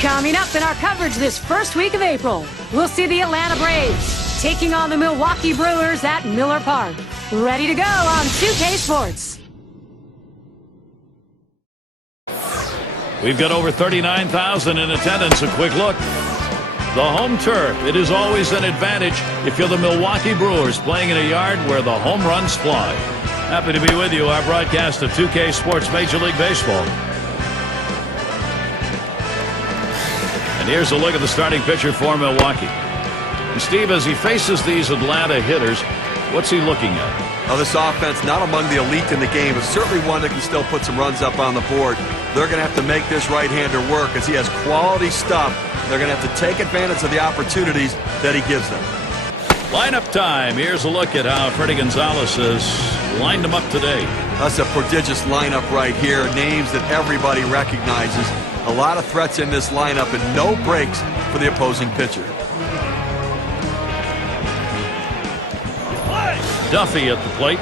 Coming up in our coverage this first week of April, we'll see the Atlanta Braves taking on the Milwaukee Brewers at Miller Park. Ready to go on 2K Sports. We've got over 39,000 in attendance. A quick look. The home turf, it is always an advantage if you're the Milwaukee Brewers playing in a yard where the home runs fly. Happy to be with you, our broadcast of 2K Sports Major League Baseball. And here's a look at the starting pitcher for Milwaukee. And Steve, as he faces these Atlanta hitters, what's he looking at? Well, this offense, not among the elite in the game, but certainly one that can still put some runs up on the board. They're going to have to make this right-hander work as he has quality stuff. They're going to have to take advantage of the opportunities that he gives them. Lineup time. Here's a look at how Freddie Gonzalez has lined them up today. That's a prodigious lineup right here. Names that everybody recognizes. A lot of threats in this lineup and no breaks for the opposing pitcher. Duffy at the plate.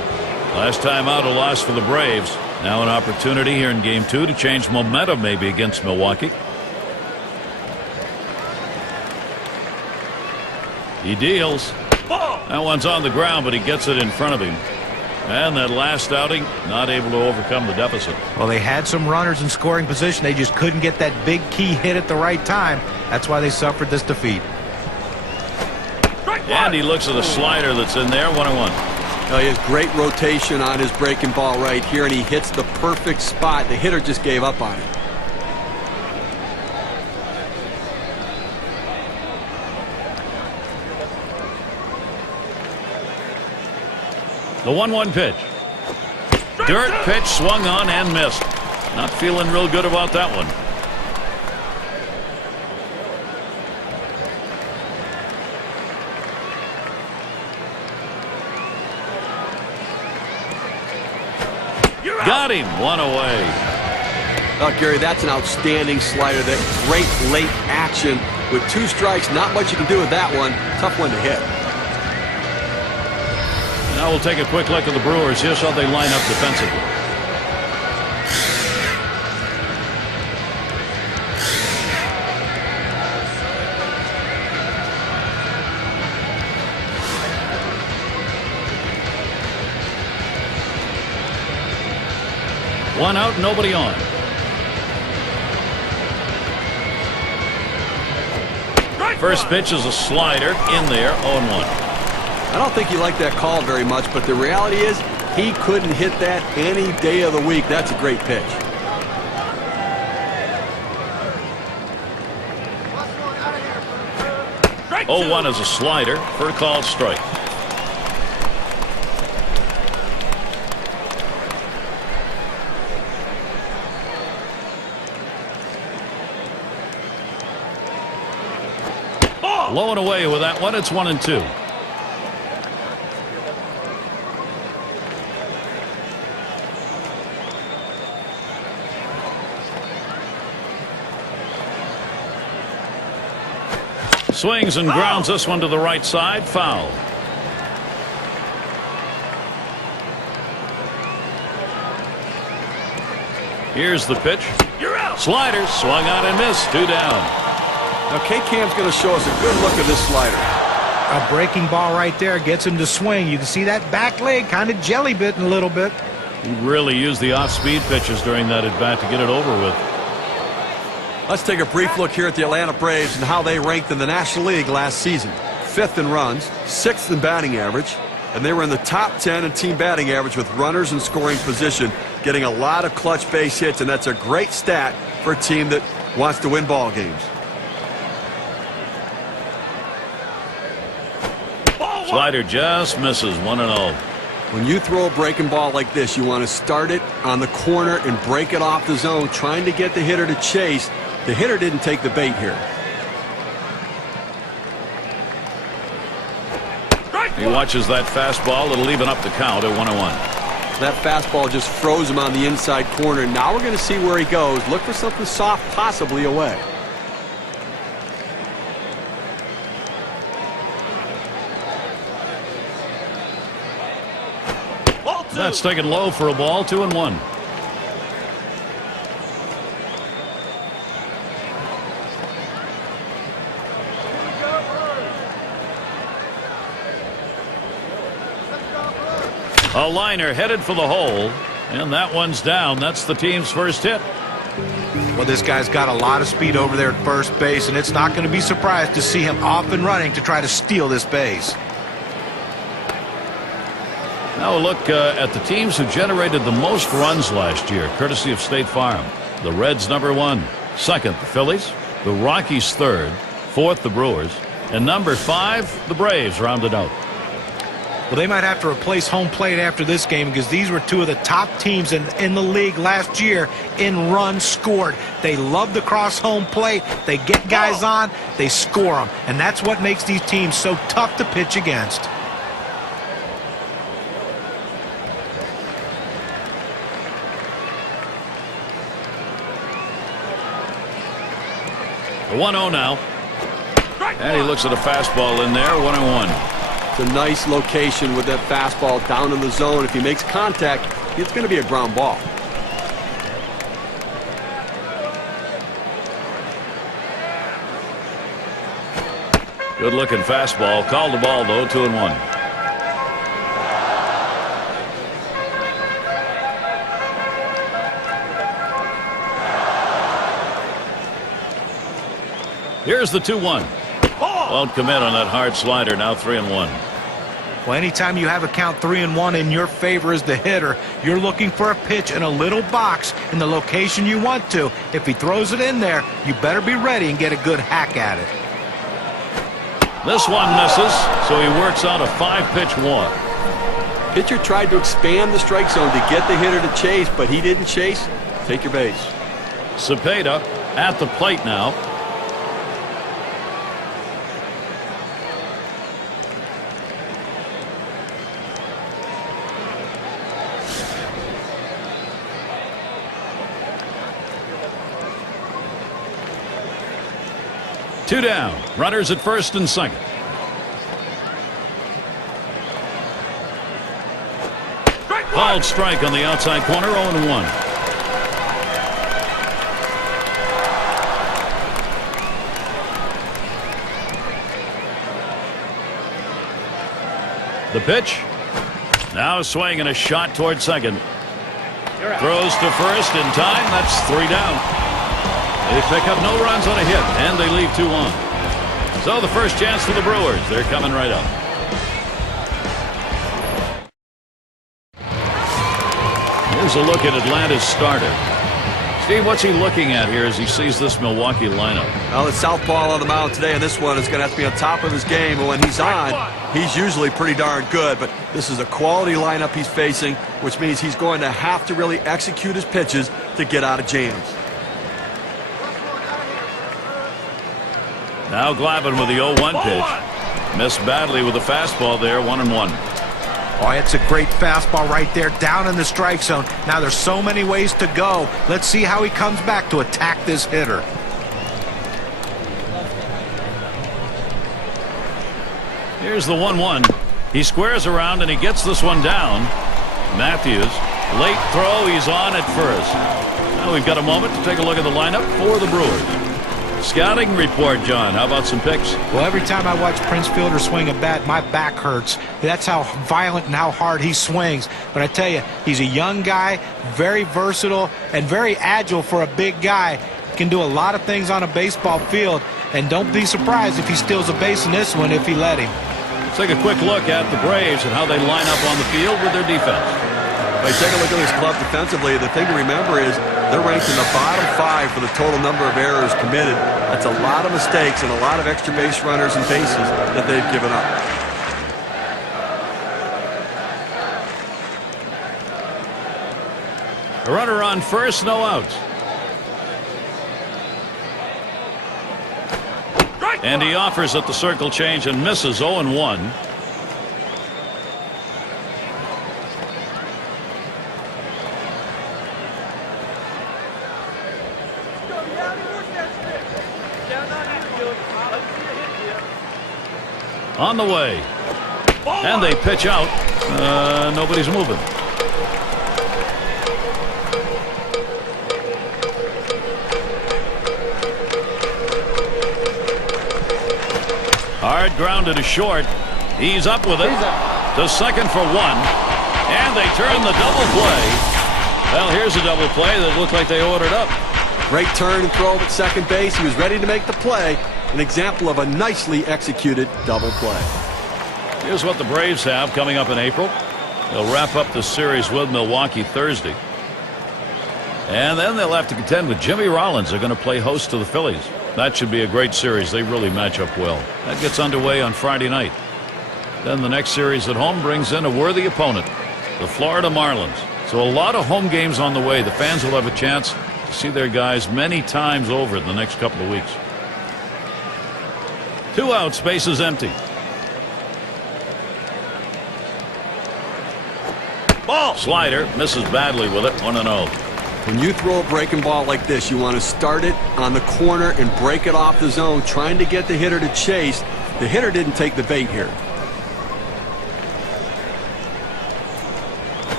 Last time out, a loss for the Braves. Now an opportunity here in Game 2 to change momentum maybe against Milwaukee. He deals. That one's on the ground, but he gets it in front of him. And that last outing, not able to overcome the deficit. Well, they had some runners in scoring position. They just couldn't get that big key hit at the right time. That's why they suffered this defeat. And he looks at a slider that's in there, 1-1. He has great rotation on his breaking ball right here, and he hits the perfect spot. The hitter just gave up on it. The 1-1 pitch. Dirt pitch swung on and missed. Not feeling real good about that one. Got him. One away. Oh, Gary, that's an outstanding slider. That great late action with 2 strikes. Not much you can do with that one. Tough one to hit. Now we'll take a quick look at the Brewers. Here's how they line up defensively. One out, nobody on. First pitch is a slider in there, 0-1. I don't think you like that call very much, but the reality is he couldn't hit that any day of the week. That's a great pitch. Oh, 1 is a slider for a called strike. Low and away with that one. It's 1-2. Swings and grounds this one to the right side. Foul. Here's the pitch. Slider swung on and missed. 2 down. Now, K-Cam's going to show us a good look at this slider. A breaking ball right there gets him to swing. You can see that back leg kind of jelly bitten a little bit. He really used the off-speed pitches during that at-bat to get it over with. Let's take a brief look here at the Atlanta Braves and how they ranked in the National League last season. 5th in runs, 6th in batting average, and they were in the top 10 in team batting average with runners in scoring position, getting a lot of clutch base hits, and that's a great stat for a team that wants to win ball games. Slider just misses. 1-0. When you throw a breaking ball like this, you want to start it on the corner and break it off the zone, trying to get the hitter to chase. The hitter didn't take the bait here. He watches that fastball. It'll even up the count at 1-1. That fastball just froze him on the inside corner. Now we're going to see where he goes. Look for something soft, possibly away. That's taken low for a ball. 2-1. A liner headed for the hole, and that one's down. That's the team's first hit. Well, this guy's got a lot of speed over there at first base, and it's not going to be surprised to see him off and running to try to steal this base. Now a look at the teams who generated the most runs last year, courtesy of State Farm. The Reds number 1, second the Phillies, the Rockies third, fourth the Brewers, and number 5 the Braves rounded out. Well, they might have to replace home plate after this game because these were two of the top teams in the league last year in runs scored. They love to cross home plate. They get guys on, they score them. And that's what makes these teams so tough to pitch against. The 1-0 now. And he looks at a fastball in there, 1-1. It's a nice location with that fastball down in the zone. If he makes contact, it's going to be a ground ball. Good looking fastball. Called the ball though, 2-1. Here's the 2-1. Won't commit on that hard slider. Now 3-1. Well, anytime you have a count 3-1 in your favor as the hitter, you're looking for a pitch in a little box in the location you want to. If he throws it in there, you better be ready and get a good hack at it. This one misses, so he works out a 5-pitch walk. Pitcher tried to expand the strike zone to get the hitter to chase, but he didn't chase. Take your base. Cepeda at the plate now. Two down. Runners at first and second. Called strike on the outside corner, 0-1. The pitch. Now a swing and a shot toward second. Throws to first in time. That's 3 down. They pick up no runs on a hit, and they leave 2 on. So the first chance for the Brewers. They're coming right up. Here's a look at Atlanta's starter. Steve, what's he looking at here as he sees this Milwaukee lineup? Well, the southpaw on the mound today, and this one is going to have to be on top of his game. And when he's on, he's usually pretty darn good. But this is a quality lineup he's facing, which means he's going to have to really execute his pitches to get out of jams. Now Glavine with the 0-1 pitch. Missed badly with the fastball there, 1-1. Oh, it's a great fastball right there down in the strike zone. Now there's so many ways to go. Let's see how he comes back to attack this hitter. Here's the 1-1. He squares around and he gets this one down. Matthews, late throw, he's on at first. Now we've got a moment to take a look at the lineup for the Brewers. Scouting report, John. How about some picks? Well, every time I watch Prince Fielder swing a bat, my back hurts. That's how violent and how hard he swings. But I tell you, he's a young guy, very versatile, and very agile for a big guy. Can do a lot of things on a baseball field, and don't be surprised if he steals a base in this one if he let him. Let's take a quick look at the Braves and how they line up on the field with their defense. If you take a look at this club defensively, the thing to remember is they're ranked in the bottom 5 for the total number of errors committed. That's a lot of mistakes and a lot of extra base runners and bases that they've given up. A runner on first, no outs. And he offers at the circle change and misses, 0-1. On the way. And they pitch out. Nobody's moving. Hard grounded to short. He's up with it. To second for 1. And they turn the double play. Well, here's a double play that looked like they ordered up. Great turn and throw at second base. He was ready to make the play. An example of a nicely executed double play. Here's what the Braves have coming up in April. They'll wrap up the series with Milwaukee Thursday. And then they'll have to contend with Jimmy Rollins. They're going to play host to the Phillies. That should be a great series. They really match up well. That gets underway on Friday night. Then the next series at home brings in a worthy opponent, the Florida Marlins. So a lot of home games on the way. The fans will have a chance to see their guys many times over in the next couple of weeks. 2 outs, bases empty. Ball. Slider misses badly with it. 1-0. When you throw a breaking ball like this, you want to start it on the corner and break it off the zone, trying to get the hitter to chase. The hitter didn't take the bait here.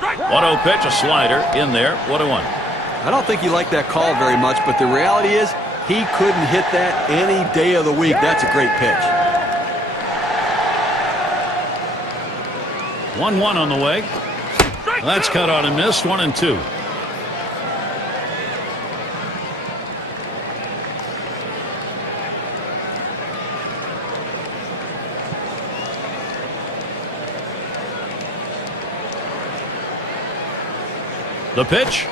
1-0 pitch, a slider in there. 1-1. I don't think he liked that call very much, but the reality is he couldn't hit that any day of the week. That's a great pitch. 1-1 on the way. That's cut on and missed. 1-2. The pitch.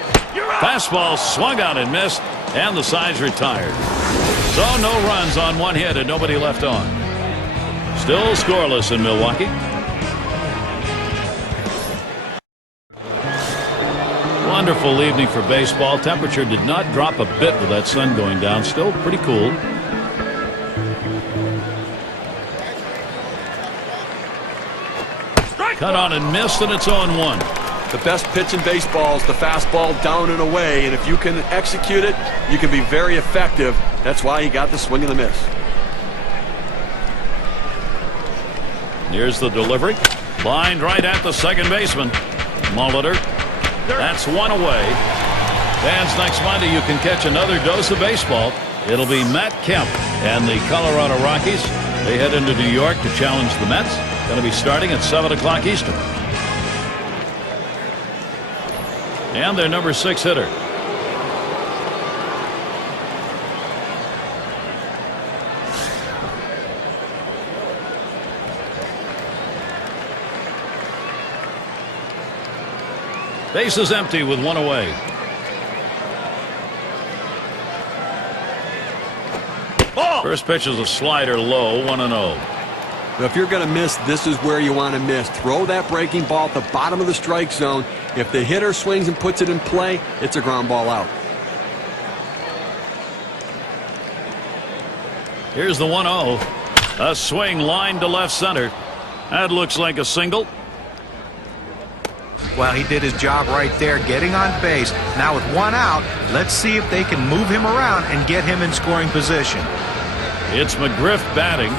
Fastball swung out and missed, and the side's retired. So no runs on one hit and nobody left on. Still scoreless in Milwaukee. Wonderful evening for baseball. Temperature did not drop a bit with that sun going down. Still pretty cool. Cut on and missed, and it's 0-1. The best pitch in baseball is the fastball down and away, and if you can execute it, you can be very effective. That's why he got the swing and the miss. Here's the delivery. Lined right at the second baseman. Molitor. That's one away. Fans, next Monday you can catch another dose of baseball. It'll be Matt Kemp and the Colorado Rockies. They head into New York to challenge the Mets. Going to be starting at 7 o'clock Eastern. And their number 6 hitter. Bases empty with one away. Ball. First pitch is a slider low, 1-0. If you're going to miss, this is where you want to miss. Throw that breaking ball at the bottom of the strike zone. If the hitter swings and puts it in play, it's a ground ball out. Here's the 1-0. A swing line to left center. That looks like a single. Well, he did his job right there, getting on base. Now with one out, let's see if they can move him around and get him in scoring position. It's McGriff batting.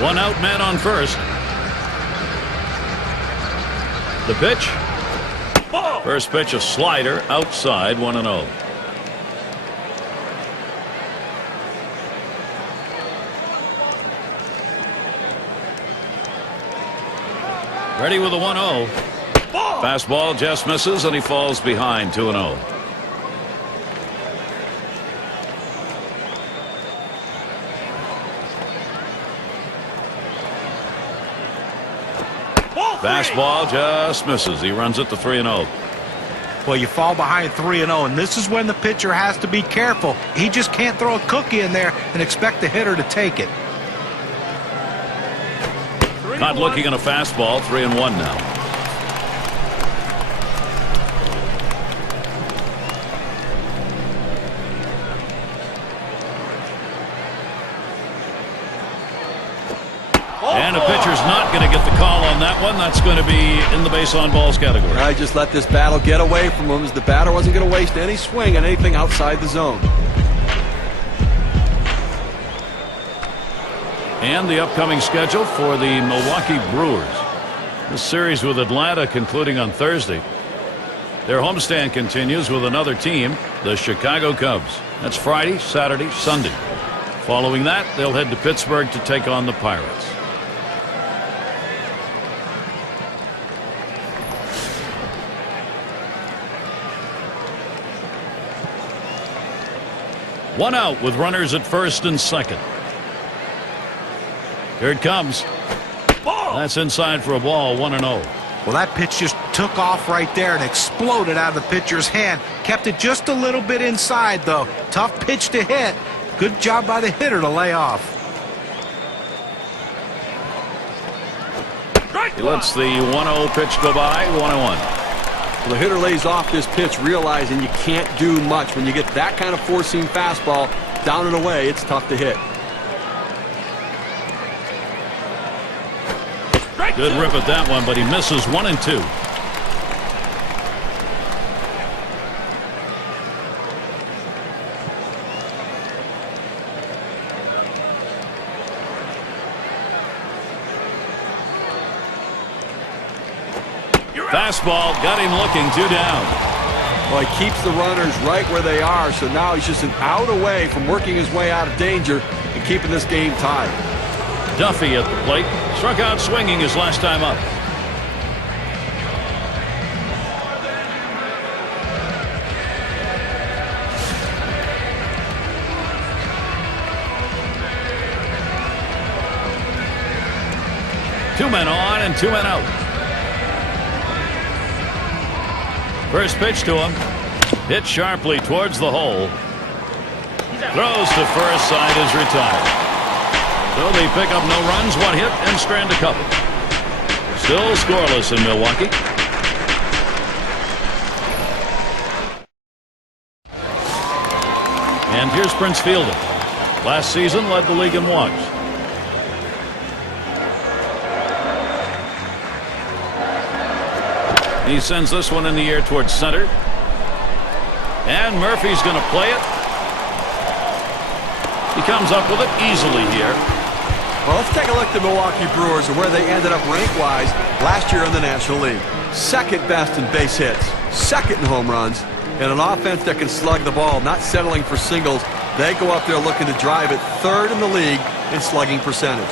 One out, man on first. The pitch. Ball. First pitch, a slider outside, 1-0. Ready with a 1-0. Fastball just misses and he falls behind, 2-0. Fastball just misses. He runs it to 3-0. Well, you fall behind 3-0, and this is when the pitcher has to be careful. He just can't throw a cookie in there and expect the hitter to take it. Not looking at a fastball, 3-1 now. And a pitcher's not going to get the call on that one. That's going to be in the base on balls category. I just let this battle get away from him, as the batter wasn't going to waste any swing on anything outside the zone. And the upcoming schedule for the Milwaukee Brewers. The series with Atlanta concluding on Thursday. Their homestand continues with another team, the Chicago Cubs. That's Friday, Saturday, Sunday. Following that, they'll head to Pittsburgh to take on the Pirates. One out with runners at first and second. Here it comes. That's inside for a ball, 1-0. Well, that pitch just took off right there and exploded out of the pitcher's hand. Kept it just a little bit inside, though. Tough pitch to hit. Good job by the hitter to lay off. He lets the 1-0 pitch go by, 1-1. Well, the hitter lays off this pitch, realizing you can't do much. When you get that kind of four-seam fastball down and away, it's tough to hit. Good rip at that one, but he misses 1 and 2. Fastball got him looking, 2 down. Well, he keeps the runners right where they are, so now he's just an out away from working his way out of danger and keeping this game tied. Duffy at the plate. Struck out swinging his last time up. Two men on and 2 men out. First pitch to him. Hit sharply towards the hole. Throws to first, side is retired. So they pick up no runs, 1 hit, and strand a couple. Still scoreless in Milwaukee. And here's Prince Fielder. Last season led the league in walks. He sends this one in the air towards center. And Murphy's going to play it. He comes up with it easily here. Well, let's take a look at the Milwaukee Brewers and where they ended up rank-wise last year in the National League. Second best in base hits, second in home runs, and an offense that can slug the ball, not settling for singles. They go up there looking to drive it, third in the league in slugging percentage.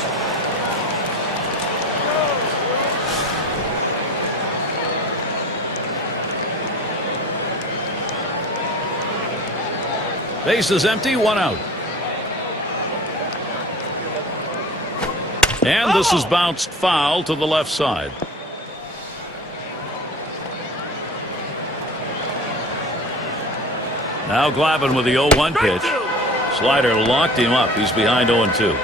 Base is empty, 1 out. And this is bounced foul to the left side. Now Glavine with the 0-1 pitch. Slider locked him up. He's behind 0-2.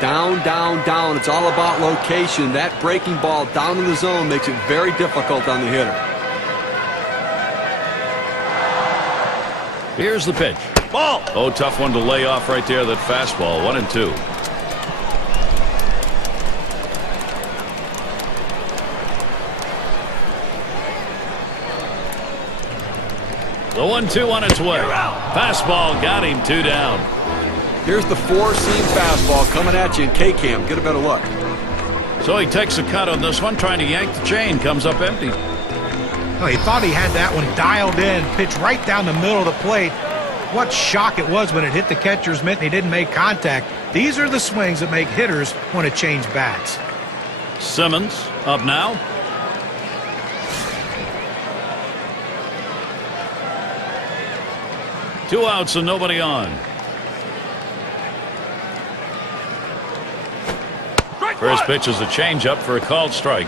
Down, down, down. It's all about location. That breaking ball down in the zone makes it very difficult on the hitter. Here's the pitch. Ball. Oh, tough one to lay off right there. That fastball, 1-2. The 1-2 on its way. Fastball got him, 2 down. Here's the four-seam fastball coming at you in K-Cam. Get a better look. So he takes a cut on this one, trying to yank the chain. Comes up empty. Oh, he thought he had that one dialed in, pitched right down the middle of the plate. What shock it was when it hit the catcher's mitt and he didn't make contact. These are the swings that make hitters want to change bats. Simmons up now. Two outs and nobody on. First pitch is a changeup for a called strike.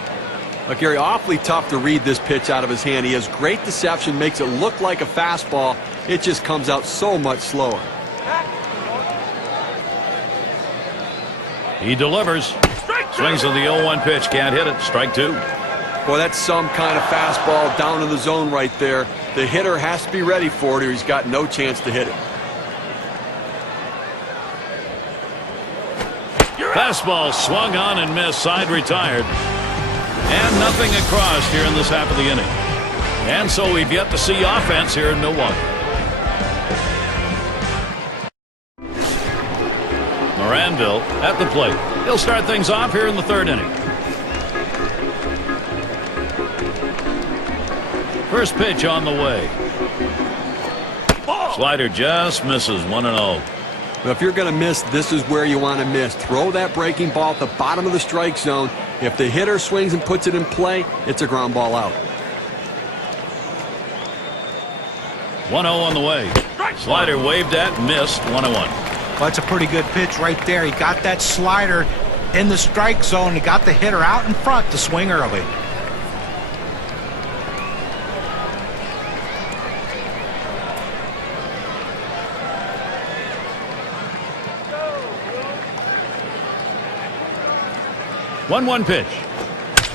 Look, Gary, awfully tough to read this pitch out of his hand. He has great deception, makes it look like a fastball. It just comes out so much slower. He delivers. Swings on the 0-1 pitch. Can't hit it. Strike 2. Boy, that's some kind of fastball down in the zone right there. The hitter has to be ready for it or he's got no chance to hit it. Fastball swung on and missed. Side retired. And nothing across here in this half of the inning. And so we've yet to see offense here in Milwaukee. Moranville at the plate. He'll start things off here in the third inning. First pitch on the way. Slider just misses. 1-0. If you're going to miss, this is where you want to miss. Throw that breaking ball at the bottom of the strike zone. If the hitter swings and puts it in play, it's a ground ball out. 1-0 on the way. Slider waved at, missed. 1-1. Well, that's a pretty good pitch right there. He got that slider in the strike zone. He got the hitter out in front to swing early. One pitch.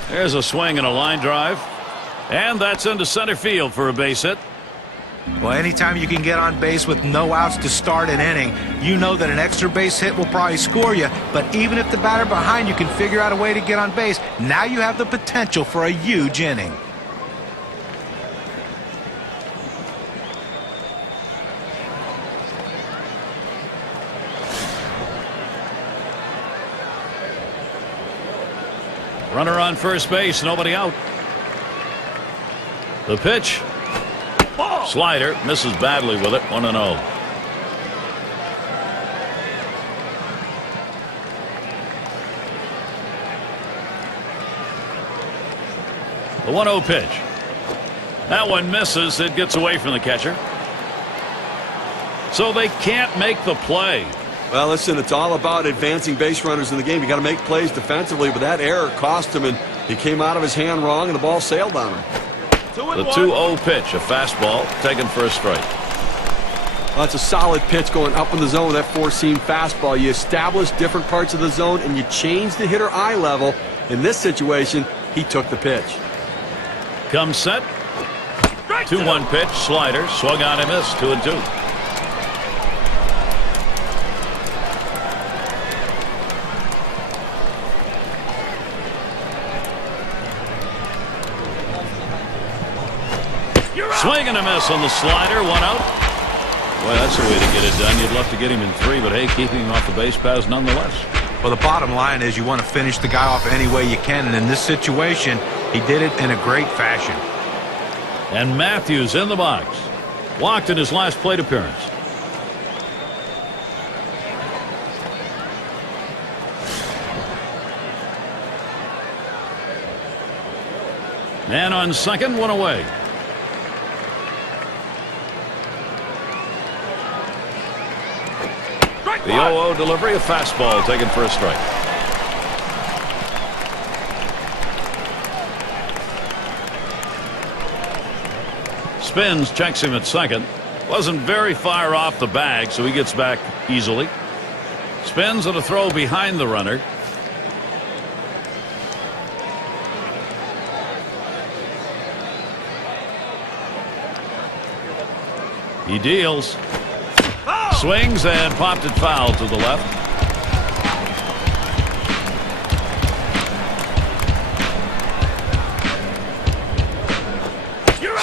There's a swing and a line drive. And that's into center field for a base hit. Well, anytime you can get on base with no outs to start an inning, you know that an extra base hit will probably score you. But even if the batter behind you can figure out a way to get on base, now you have the potential for a huge inning. Runner on first base, nobody out. The pitch. Slider misses badly with it. 1-0. The 1-0 pitch. That one misses. It gets away from the catcher. So they can't make the play. Well, listen, it's all about advancing base runners in the game. You got to make plays defensively, but that error cost him, and he came out of his hand wrong, and the ball sailed on him. The 2-0 pitch, a fastball taken for a strike. Well, that's a solid pitch going up in the zone, that four-seam fastball. You establish different parts of the zone, and you change the hitter eye level. In this situation, he took the pitch. Comes set. 2-1 pitch, slider, swung on and missed. 2-2. Swing and a miss on the slider. 1 out. Boy, that's the way to get it done. You'd love to get him in 3, but hey, keeping him off the base paths nonetheless. Well, the bottom line is you want to finish the guy off any way you can, and in this situation, he did it in a great fashion. And Matthews in the box. Walked in his last plate appearance. Man on second, 1 away. The 0-0 delivery, a fastball taken for a strike. Spins, checks him at second. Wasn't very far off the bag, so he gets back easily. Spins and a throw behind the runner. He deals. Swings and popped it foul to the left.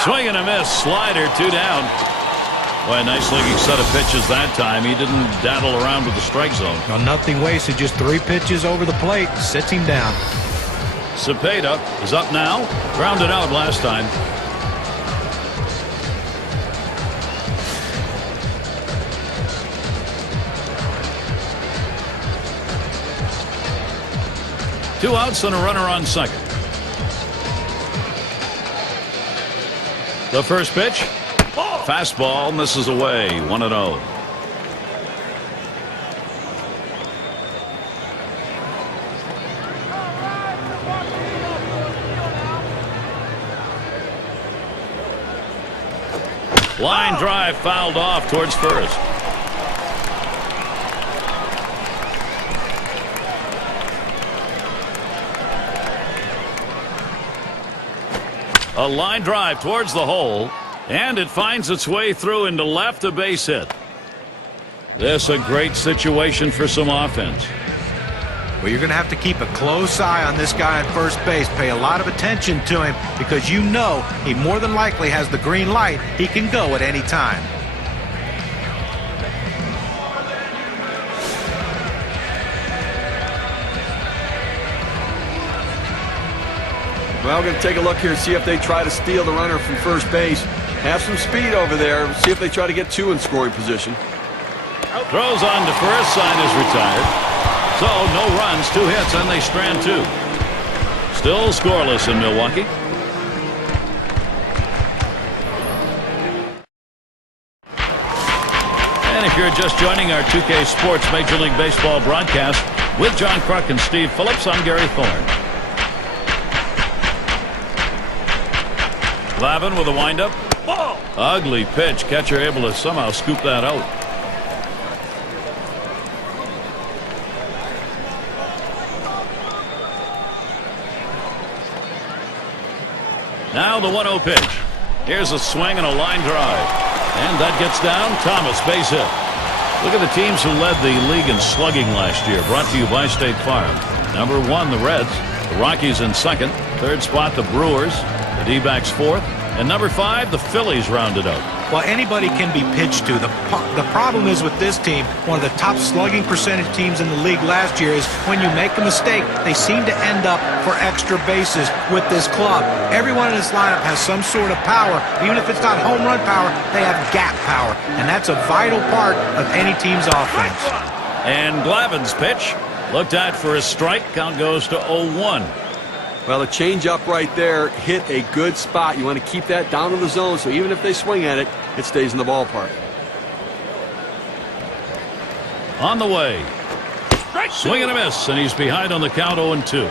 Swing and a miss. Slider, 2 down. Boy, a nice looking set of pitches that time. He didn't daddle around with the strike zone. No, nothing wasted. Just 3 pitches over the plate. Sits him down. Cepeda is up now. Grounded out last time. Two outs and a runner on second. The first pitch. Fastball misses away. 1-0. Line drive fouled off towards first. A line drive towards the hole, and it finds its way through into left, a base hit. This a great situation for some offense. Well, you're going to have to keep a close eye on this guy at first base. Pay a lot of attention to him because you know he more than likely has the green light. He can go at any time. Well, we're going to take a look here and see if they try to steal the runner from first base. Have some speed over there. See if they try to get two in scoring position. Throws on to first. Side is retired. So no runs, 2 hits, and they strand 2. Still scoreless in Milwaukee. And if you're just joining our 2K Sports Major League Baseball broadcast with John Kruk and Steve Phillips, I'm Gary Thorne. Glavine with a windup. Ugly pitch. Catcher able to somehow scoop that out. Now the 1-0 pitch. Here's a swing and a line drive. And that gets down. Thomas, base hit. Look at the teams who led the league in slugging last year. Brought to you by State Farm. Number 1, the Reds. The Rockies in second. Third spot, the Brewers. The D-backs fourth. And number 5, the Phillies rounded out. Well, anybody can be pitched to. The problem is with this team, one of the top slugging percentage teams in the league last year, is when you make a mistake, they seem to end up for extra bases with this club. Everyone in this lineup has some sort of power. Even if it's not home run power, they have gap power. And that's a vital part of any team's offense. And Glavine's pitch. Looked at for a strike. Count goes to 0-1. Well, the changeup right there hit a good spot. You want to keep that down in the zone, so even if they swing at it, it stays in the ballpark. On the way. Swing and a miss, and he's behind on the count 0-2.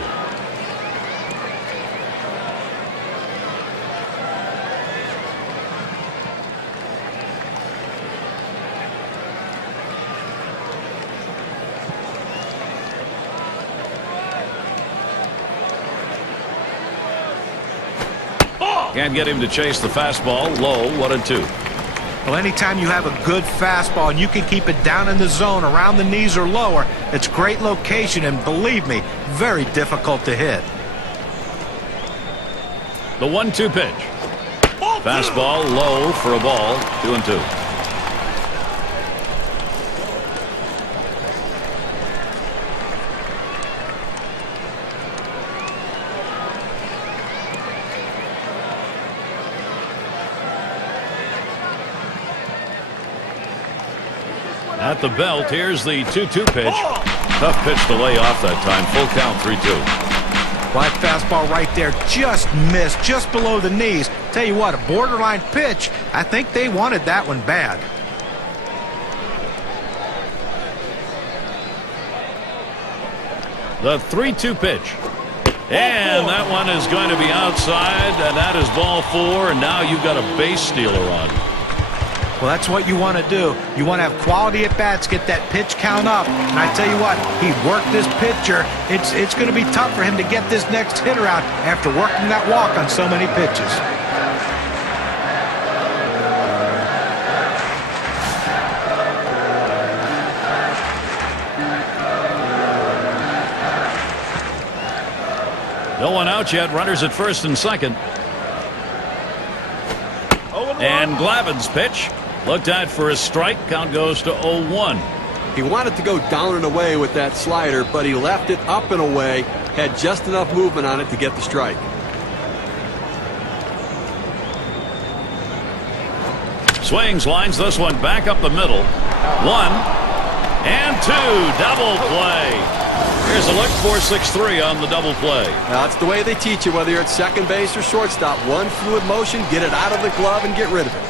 Can't get him to chase the fastball. Low, 1-2. Well, anytime you have a good fastball and you can keep it down in the zone around the knees or lower, it's great location and, believe me, very difficult to hit. The 1-2 pitch. Fastball low for a ball. 2-2. At the belt, here's the 2-2 pitch. Tough pitch to lay off that time. Full count, 3-2. Well, that fastball right there just missed, just below the knees. Tell you what, a borderline pitch. I think they wanted that one bad. The 3-2 pitch. And that one is going to be outside, and that is ball 4, and now you've got a base stealer on. Well, that's what you want to do. You want to have quality at bats, get that pitch count up. And I tell you what, he worked this pitcher. It's going to be tough for him to get this next hitter out after working that walk on so many pitches. No one out yet. Runners at first and second. And Glavine's pitch. Looked at for a strike. Count goes to 0-1. He wanted to go down and away with that slider, but he left it up and away. Had just enough movement on it to get the strike. Swings, lines this one back up the middle. 1 and 2. Double play. Here's a look. 4-6-3 on the double play. Now, that's the way they teach you, whether you're at second base or shortstop. One fluid motion, get it out of the glove and get rid of it.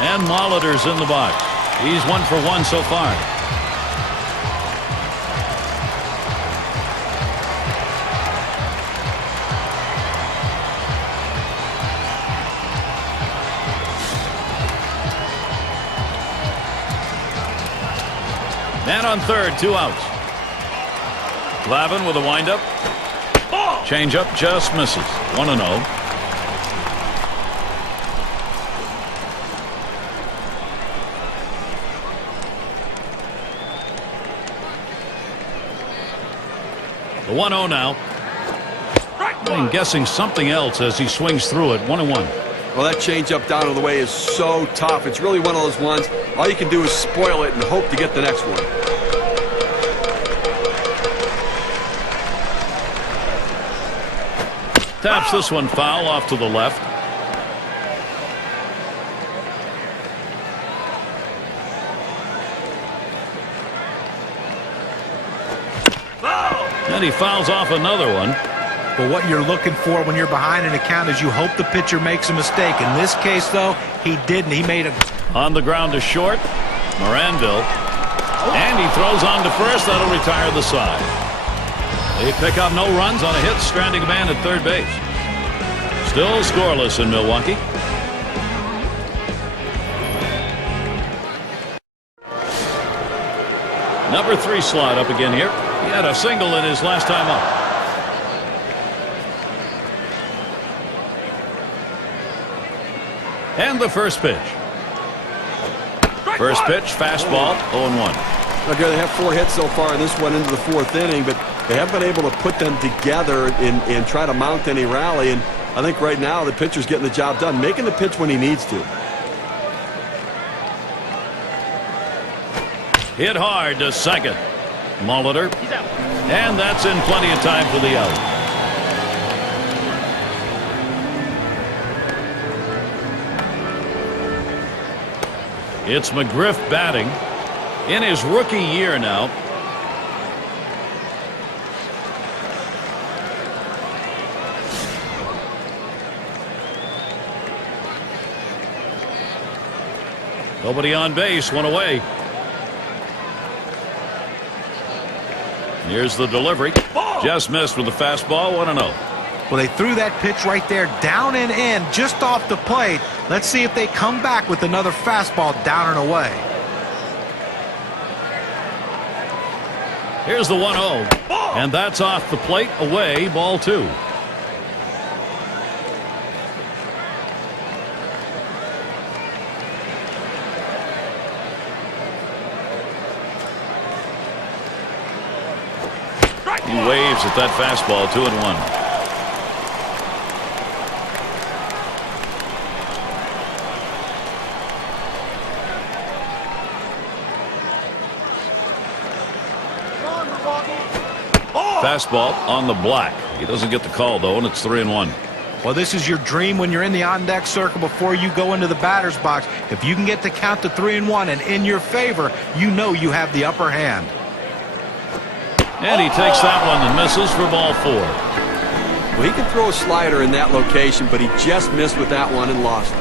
And Molitor's in the box. He's 1 for 1 so far. Man on third, 2 outs. Glavine with a windup. Changeup just misses. 1-0. The 1-0 now. I'm guessing something else as he swings through it. 1-1. Well, that changeup down on the way is so tough. It's really one of those ones, all you can do is spoil it and hope to get the next one. Taps this one foul off to the left. And he fouls off another one. But what you're looking for when you're behind an account is you hope the pitcher makes a mistake. In this case, though, he didn't. He made a... On the ground to short. Moranville. And he throws on to first. That'll retire the side. They pick up no runs on a hit, stranding a man at third base. Still scoreless in Milwaukee. Number 3 slot up again here. He had a single in his last time up. And the first pitch. First pitch, fastball, 0-1. Okay, they have 4 hits so far in this one into the 4th inning, but they haven't been able to put them together and try to mount any rally. And I think right now the pitcher's getting the job done, making the pitch when he needs to. Hit hard to second. Molitor. And that's in plenty of time for the out. It's McGriff batting in his rookie year now. Nobody on base, one away. Here's the delivery. Just missed with the fastball, 1-0. Well, they threw that pitch right there down and in, just off the plate. Let's see if they come back with another fastball down and away. Here's the 1-0. And that's off the plate, away, ball 2. He waves at that fastball, 2-1. Fastball on the black. He doesn't get the call, though, and it's 3-1. Well, this is your dream when you're in the on-deck circle before you go into the batter's box. If you can get the count to 3-1 and in your favor, you know you have the upper hand. And he takes that one and misses for ball 4. Well, he can throw a slider in that location, but he just missed with that one and lost it.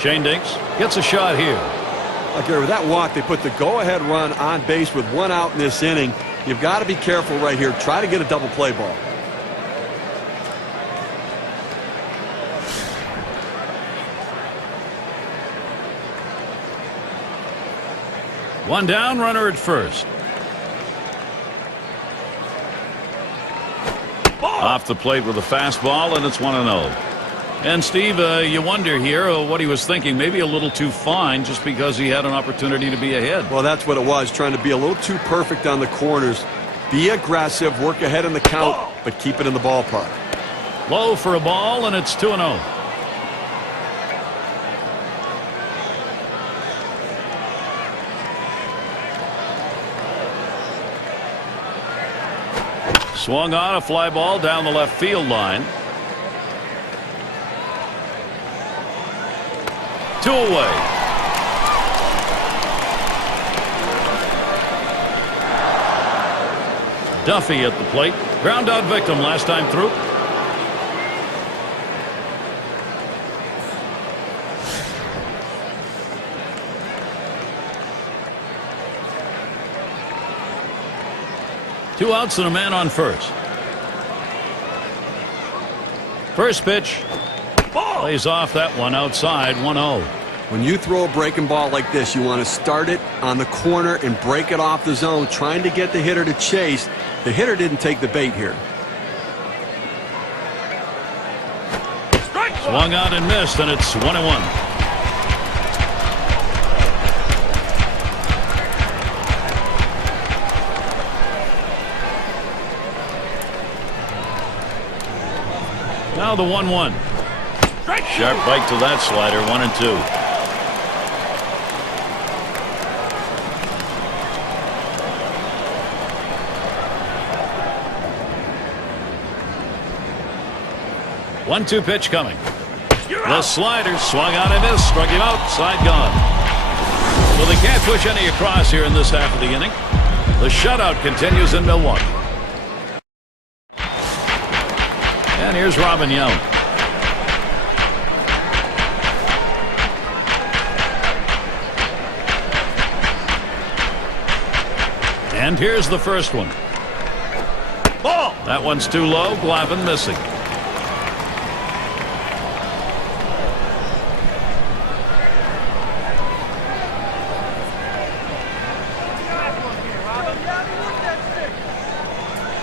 Shane Dinks gets a shot here. Okay, with that walk, they put the go-ahead run on base with 1 out in this inning. You've got to be careful right here. Try to get a double play ball. One down, runner at first. Off the plate with a fastball, and it's 1-0. And Steve, you wonder here what he was thinking. Maybe a little too fine just because he had an opportunity to be ahead. Well, that's what it was, trying to be a little too perfect on the corners. Be aggressive, work ahead in the count, but keep it in the ballpark. Low for a ball, and it's 2-0. Swung on a fly ball down the left field line. 2 away. Duffy at the plate. Ground out victim last time through. Two outs and a man on first. First pitch. Plays off that one outside, 1-0. When you throw a breaking ball like this, you want to start it on the corner and break it off the zone, trying to get the hitter to chase. The hitter didn't take the bait here. Swung out and missed, and it's 1-1. Now the 1-1. Sharp bite to that slider, 1-2. 1-2 pitch coming. The slider swung on and missed. Struck him out. Side gone. Well, they can't push any across here in this half of the inning. The shutout continues in Milwaukee. And here's Robin Young. And here's the first one. Ball. That one's too low. Glavine missing.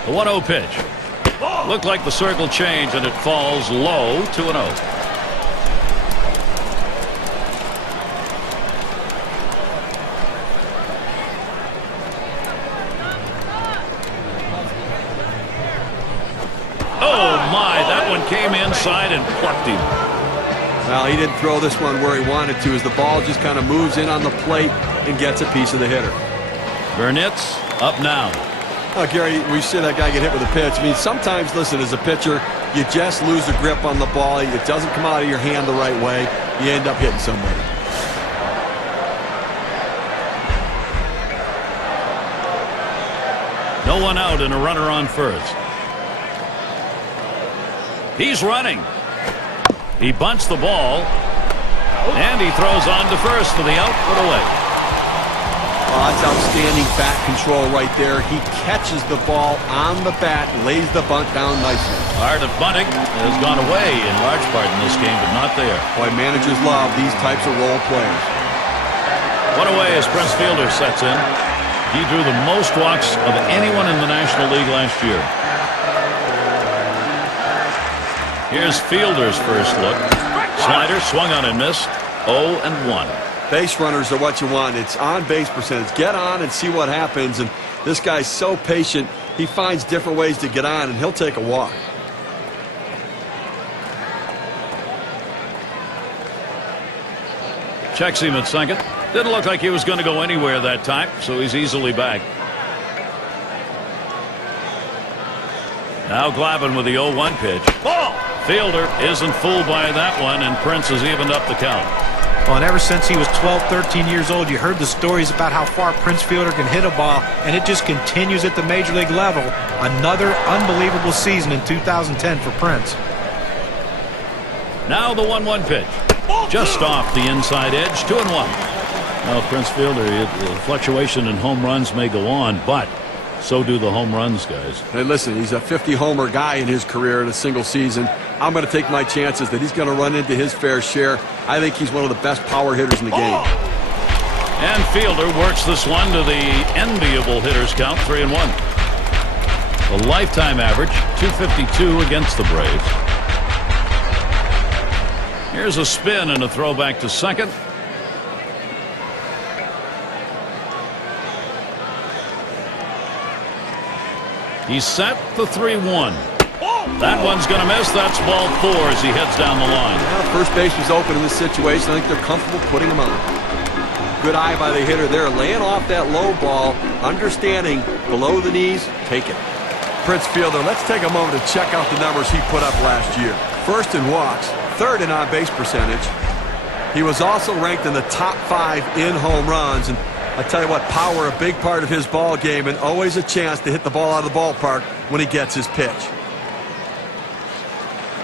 The 1-0 pitch. Looked like the circle changed, and it falls low, 2-0. Oh, my. That one came inside and plucked him. Well, he didn't throw this one where he wanted to, as the ball just kind of moves in on the plate and gets a piece of the hitter. Burnett's up now. Oh, Gary, we see that guy get hit with a pitch. I mean, sometimes, listen, as a pitcher, you just lose a grip on the ball. It doesn't come out of your hand the right way. You end up hitting somebody. No one out and a runner on first. He's running. He bunts the ball, and he throws on to first for the out, put away. Oh, that's outstanding bat control right there. He catches the ball on the bat, lays the bunt down nicely. Art of bunting has gone away in large part in this game, but not there. Boy, managers love these types of role players. One away as Prince Fielder sets in. He drew the most walks of anyone in the National League last year. Here's Fielder's first look. Slider swung on and missed. 0-1. Base runners are what you want. It's on base percentage. Get on and see what happens. And this guy's so patient. He finds different ways to get on, and he'll take a walk. Checks him at second. Didn't look like he was going to go anywhere that time, so he's easily back. Now Glavine with the 0-1 pitch. Ball! Fielder isn't fooled by that one, and Prince has evened up the count. Well, and ever since he was 12, 13 years old, you heard the stories about how far Prince Fielder can hit a ball, and it just continues at the major league level. Another unbelievable season in 2010 for Prince. Now the 1-1 pitch. Just off the inside edge, 2-1. Well, Prince Fielder, the fluctuation in home runs may go on, but so do the home runs, guys. Hey, listen, he's a 50-homer guy in his career in a single season. I'm going to take my chances that he's going to run into his fair share. I think he's one of the best power hitters in the game. And Fielder works this one to the enviable hitters count, 3-1. The lifetime average, 252 against the Braves. Here's a spin and a throw back to second. He's set the 3-1. That one's going to miss. That's ball 4 as he heads down the line. Well, first base was open in this situation. I think they're comfortable putting him on. Good eye by the hitter there, laying off that low ball, understanding below the knees, take it. Prince Fielder, let's take a moment to check out the numbers he put up last year. First in walks, third in on-base percentage. He was also ranked in the top 5 in home runs, and I tell you what, power a big part of his ball game, and always a chance to hit the ball out of the ballpark when he gets his pitch.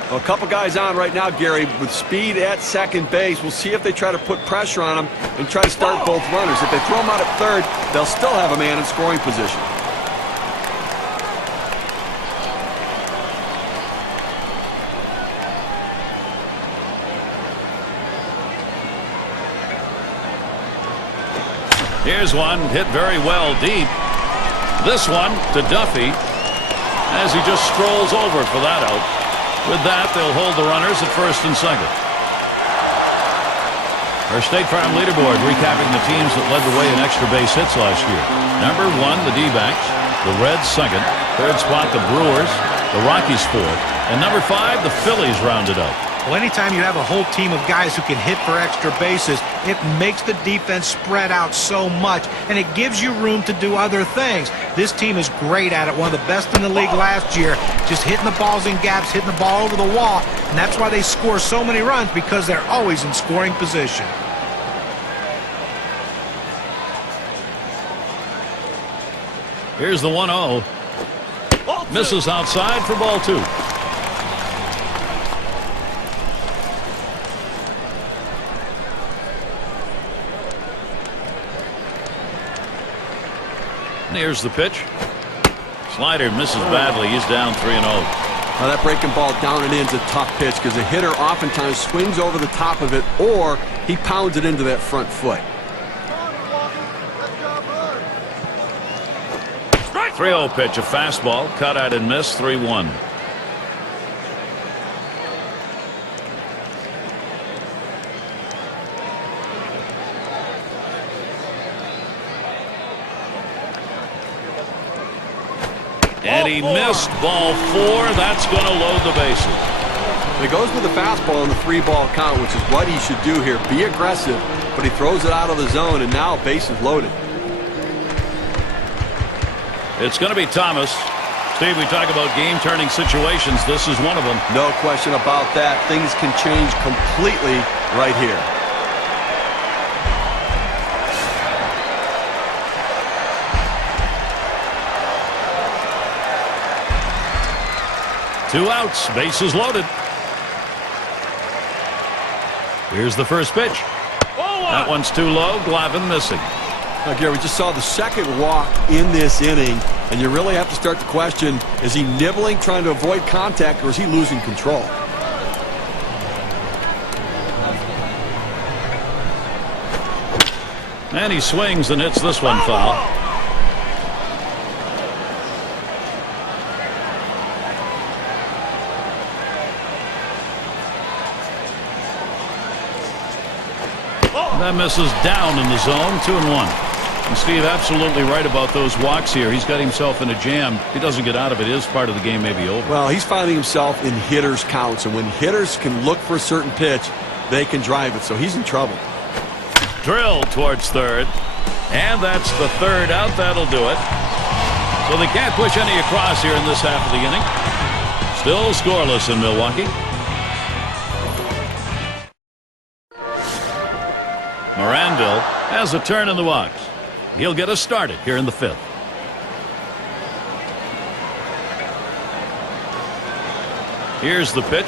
Well, a couple guys on right now, Gary, with speed at second base. We'll see if they try to put pressure on him and try to start both runners. If they throw him out at third, they'll still have a man in scoring position. Here's one hit very well deep. This one to Duffy as he just strolls over for that out. With that, they'll hold the runners at first and second. Our State Farm leaderboard recapping the teams that led the way in extra base hits last year. Number 1, the D-backs. The Reds second. Third spot, the Brewers. The Rockies fourth. And number 5, the Phillies rounded up. Well, anytime you have a whole team of guys who can hit for extra bases, it makes the defense spread out so much, and it gives you room to do other things. This team is great at it, one of the best in the league last year, just hitting the balls in gaps, hitting the ball over the wall, and that's why they score so many runs, because they're always in scoring position. Here's the 1-0. Misses outside for ball 2. And here's the pitch. Slider misses badly. He's down 3-0. Now that breaking ball down and in is a tough pitch because the hitter oftentimes swings over the top of it or he pounds it into that front foot. 3-0 pitch, a fastball, cut out and missed, 3-1. And he missed ball 4. That's going to load the bases. He goes with the fastball in the 3-ball count, which is what he should do here. Be aggressive, but he throws it out of the zone, and now bases loaded. It's going to be Thomas. Steve, we talk about game-turning situations. This is one of them. No question about that. Things can change completely right here. Two outs, bases loaded. Here's the first pitch. That one's too low. Glavine missing. Now, Gary, we just saw the second walk in this inning, and you really have to start to question, is he nibbling, trying to avoid contact, or is he losing control? And he swings and hits this one foul. That misses down in the zone, 2-1. And Steve, absolutely right about those walks here. He's got himself in a jam. If he doesn't get out of it, his part of the game may be over. Well, he's finding himself in hitters' counts, and when hitters can look for a certain pitch, they can drive it, so he's in trouble. Drill towards third, and that's the third out. That'll do it. So they can't push any across here in this half of the inning. Still scoreless in Milwaukee. Morandil has a turn in the box. He'll get us started here in the 5th. Here's the pitch.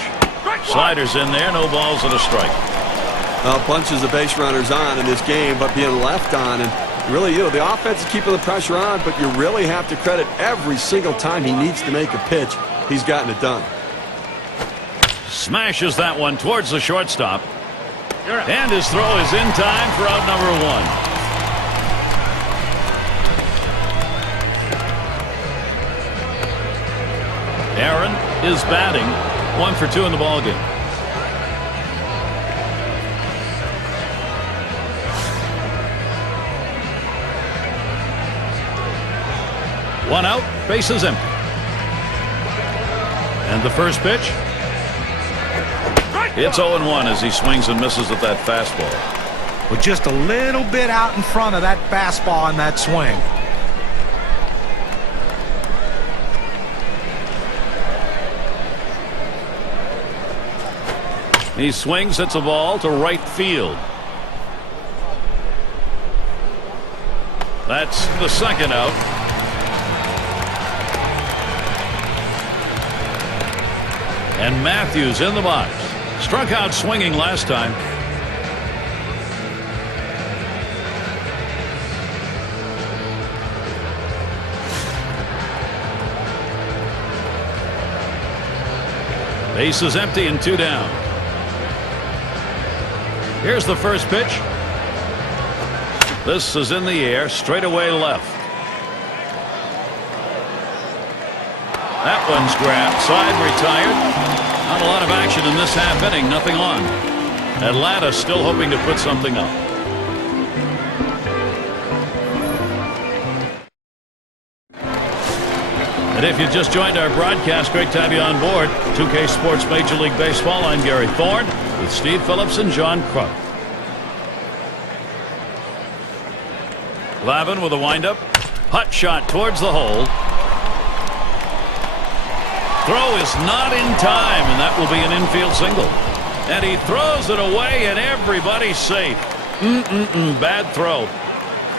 Slider's in there. No balls and a strike. Bunches of base runners on in this game, but being left on. And really, the offense is keeping the pressure on, but you really have to credit every single time he needs to make a pitch, he's gotten it done. Smashes that one towards the shortstop. And his throw is in time for out number 1. Aaron is batting. 1 for 2 in the ballgame. One out, bases empty. And the first pitch. It's 0-1 as he swings and misses at that fastball. With just a little bit out in front of that fastball and that swing. He swings, hits a ball to right field. That's the second out. And Matthews in the box. Struck out swinging last time. Base is empty and 2 down. Here's the first pitch. This is in the air, straight away left. That one's grabbed, side retired. Not a lot of action in this half inning, nothing on. Atlanta still hoping to put something up. And if you just joined our broadcast, great to have you on board. 2K Sports Major League Baseball. I'm Gary Thorne with Steve Phillips and John Kruk. Glavine with a windup. Hot shot towards the hole. Throw is not in time, and that will be an infield single. And he throws it away, and everybody's safe. Bad throw.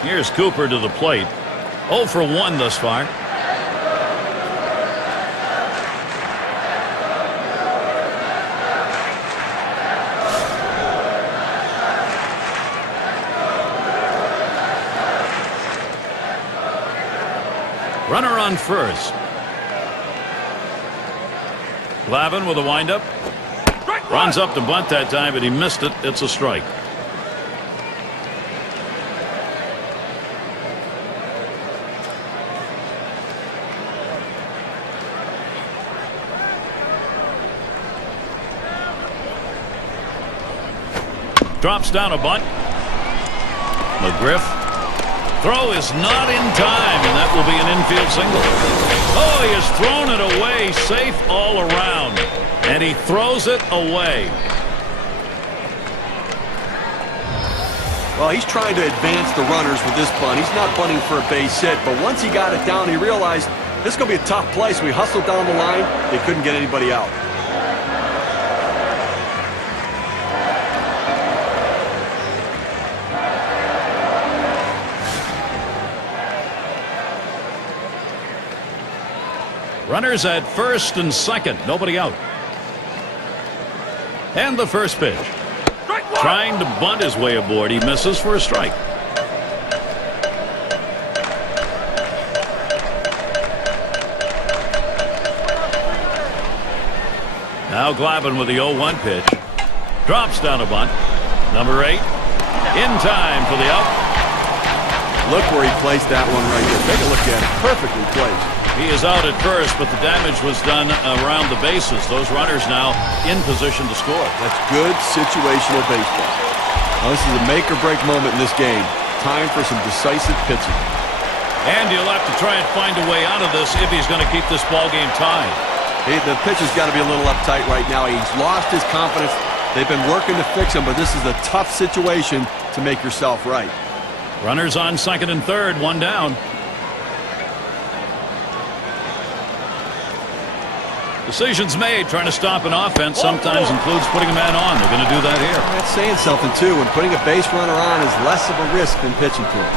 Here's Cooper to the plate. 0 for 1 thus far. Runner on first. Glavine with a windup. Runs up to bunt that time, but he missed it. It's a strike. Drops down a bunt. McGriff. Throw is not in time, and that will be an infield single. Oh, he has thrown it away, safe all around. And he throws it away. Well, he's trying to advance the runners with this bunt. He's not bunting for a base hit, but once he got it down, he realized this is going to be a tough play, so he hustled down the line. They couldn't get anybody out. Runners at first and second. Nobody out. And the first pitch. Trying to bunt his way aboard. He misses for a strike. Now Glavine with the 0-1 pitch. Drops down a bunt. Number 8. In time for the out. Look where he placed that one right there. Take a look at it. Perfectly placed. He is out at first, but the damage was done around the bases. Those runners now in position to score. That's good situational baseball. Now, this is a make-or-break moment in this game. Time for some decisive pitching. And he'll have to try and find a way out of this if he's going to keep this ball game tied. The pitcher's got to be a little uptight right now. He's lost his confidence. They've been working to fix him, but this is a tough situation to make yourself right. Runners on second and third, one down. Decisions made trying to stop an offense sometimes includes putting a man on. They're going to do that here. That's saying something, too, when putting a base runner on is less of a risk than pitching to him.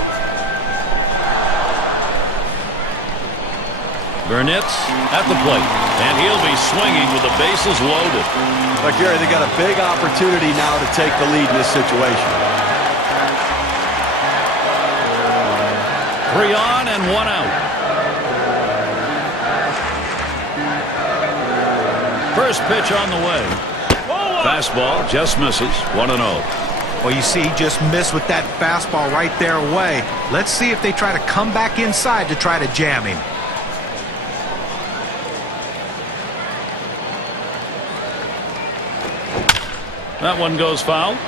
Burnett's at the plate, and he'll be swinging with the bases loaded. But, Gary, they got a big opportunity now to take the lead in this situation. 3 on and 1 out. First pitch on the way. Fastball just misses. 1-0. Well, you see, he just missed with that fastball right there away. Let's see if they try to come back inside to try to jam him. That one goes foul.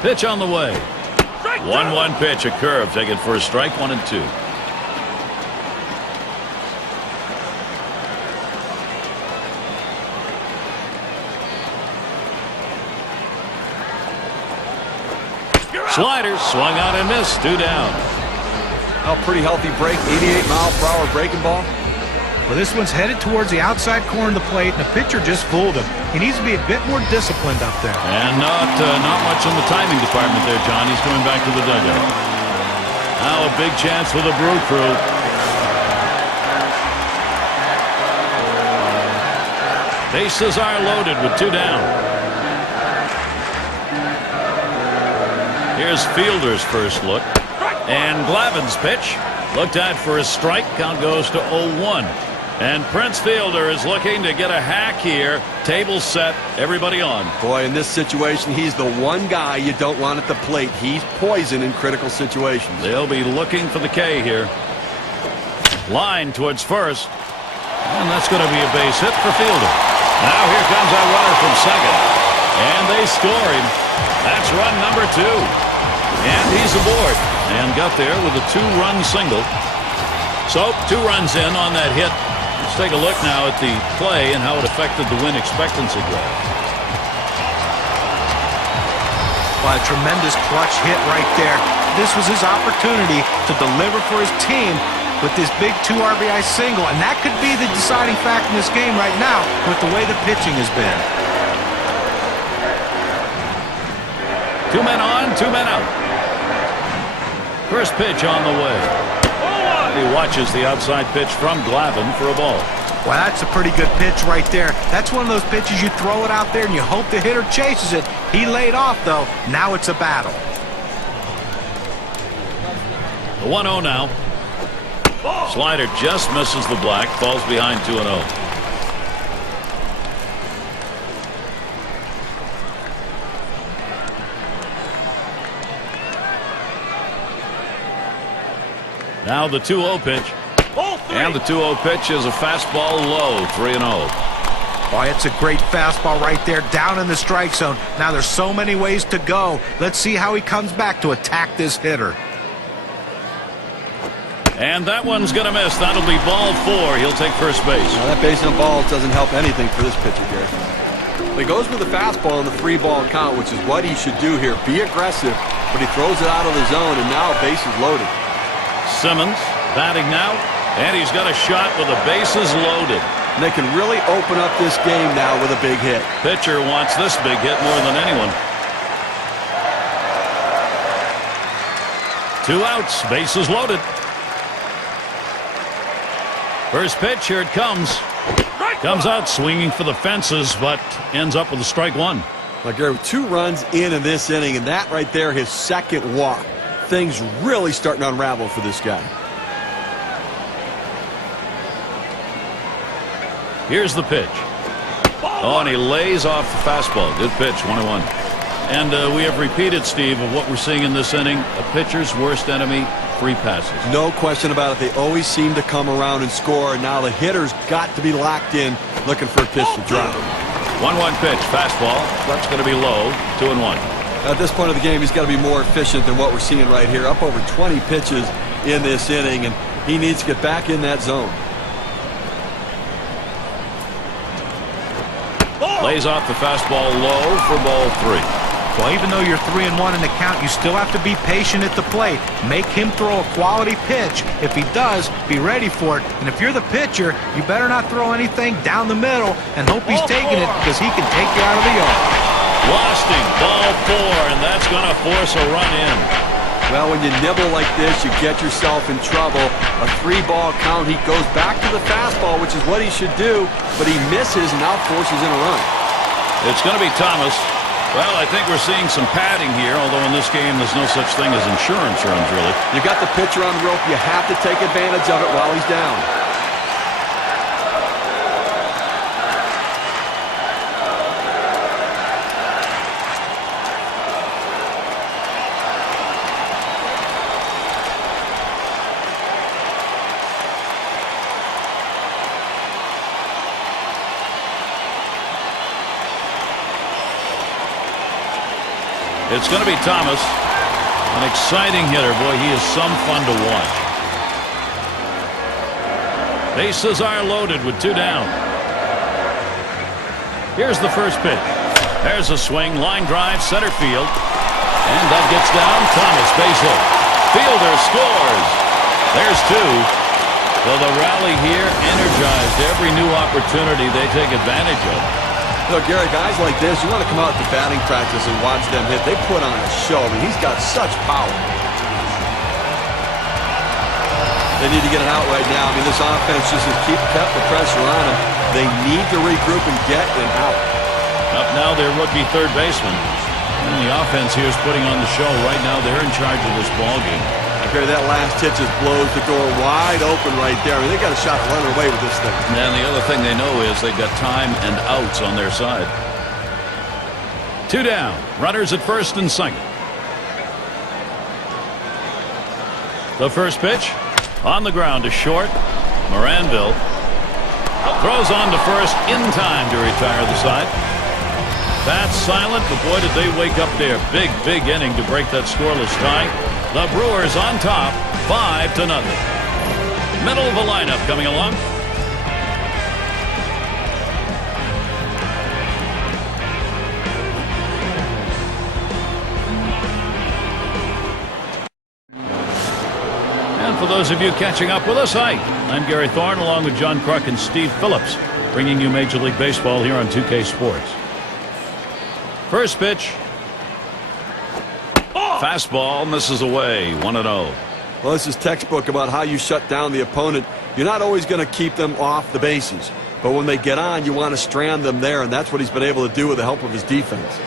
Pitch on the way. 1-1 pitch, a curve, taken for a strike, 1 and 2. Sliders swung out and missed. 2 down. Oh, pretty healthy break. 88-mile-per-hour breaking ball. Well, this one's headed towards the outside corner of the plate, and the pitcher just fooled him. He needs to be a bit more disciplined up there. And not much in the timing department there, John. He's coming back to the dugout. Now a big chance for the Brew crew. Bases are loaded with 2 down. Here's Fielder's first look. And Glavine's pitch. Looked at for a strike. Count goes to 0-1. And Prince Fielder is looking to get a hack here. Table set. Everybody on. Boy, in this situation, he's the one guy you don't want at the plate. He's poison in critical situations. They'll be looking for the K here. Line towards first. And that's going to be a base hit for Fielder. Now here comes our runner from second. And they score him. That's run number 2. And he's aboard. And got there with a 2-run single. So 2 runs in on that hit. Let's take a look now at the play and how it affected the win expectancy graph. Well, a tremendous clutch hit right there. This was his opportunity to deliver for his team with this big 2 RBI single, and that could be the deciding fact in this game right now with the way the pitching has been. 2 men on, 2 men out. First pitch on the way. He watches the outside pitch from Glavine for a ball. Well, that's a pretty good pitch right there. That's one of those pitches you throw it out there and you hope the hitter chases it. He laid off, though. Now it's a battle. The 1-0 now. Slider just misses the black, falls behind 2-0. Now the 2-0 pitch. And the 2-0 pitch is a fastball low, 3-0. Boy, it's a great fastball right there, down in the strike zone. Now there's so many ways to go. Let's see how he comes back to attack this hitter. And that one's going to miss. That'll be ball 4. He'll take first base. Now, that base on balls doesn't help anything for this pitcher, Gary. He goes with the fastball in the 3-ball count, which is what he should do here. Be aggressive, but he throws it out of the zone, and now base is loaded. Simmons batting now, and he's got a shot with the bases loaded. And they can really open up this game now with a big hit. Pitcher wants this big hit more than anyone. 2 outs, bases loaded. First pitch, here it comes. Comes out swinging for the fences, but ends up with a strike 1. Now, Gary, with 2 runs in this inning, and that right there, his second walk. Things really starting to unravel for this guy. Here's the pitch. Oh, and he lays off the fastball. Good pitch, 1-1. And we have repeated, Steve, of what we're seeing in this inning. A pitcher's worst enemy, free passes. No question about it. They always seem to come around and score. And now the hitter's got to be locked in, looking for a pitch to drop. 1-1 pitch, fastball. That's going to be low, 2-1. At this point of the game, he's got to be more efficient than what we're seeing right here. Up over 20 pitches in this inning, and he needs to get back in that zone. Lays off the fastball low for ball 3. Well, even though you're 3-1 in the count, you still have to be patient at the plate. Make him throw a quality pitch. If he does, be ready for it. And if you're the pitcher, you better not throw anything down the middle and hope he's taking it, because he can take you out of the yard. Lost him, ball 4, and that's going to force a run in. Well, when you nibble like this, you get yourself in trouble. A 3-ball count. He goes back to the fastball, which is what he should do, but he misses and now forces in a run. It's going to be Thomas. Well, I think we're seeing some padding here, although in this game there's no such thing as insurance runs, really. You got the pitcher on the rope. You have to take advantage of it while he's down. It's going to be Thomas. An exciting hitter. Boy, he is some fun to watch. Bases are loaded with 2 down. Here's the first pitch. There's a swing. Line drive, center field. And that gets down. Thomas, base hit. Fielder scores. There's 2. So the rally here energized. Every new opportunity they take advantage of. Look, Gary, guys like this, you want to come out to batting practice and watch them hit. They put on a show. I mean, he's got such power. They need to get it out right now. I mean, this offense just has kept the pressure on them. They need to regroup and get it out. Up now, their rookie third baseman. And the offense here is putting on the show. Right now, they're in charge of this ball game. Okay, that last hit just blows the door wide open right there. I mean, they got a shot to run away with this thing. And the other thing they know is they've got time and outs on their side. 2 down. Runners at first and second. The first pitch on the ground to short. Moranville throws on to first in time to retire the side. That's silent, but boy, did they wake up there. Big, big inning to break that scoreless tie. The Brewers on top, 5-0. Middle of the lineup coming along. And for those of you catching up with us, hi, I'm Gary Thorne along with John Kruk and Steve Phillips, bringing you Major League Baseball here on 2K Sports. First pitch. Fastball misses away, 1-0. Well, this is textbook about how you shut down the opponent. You're not always going to keep them off the bases, but when they get on, you want to strand them there, and that's what he's been able to do with the help of his defense.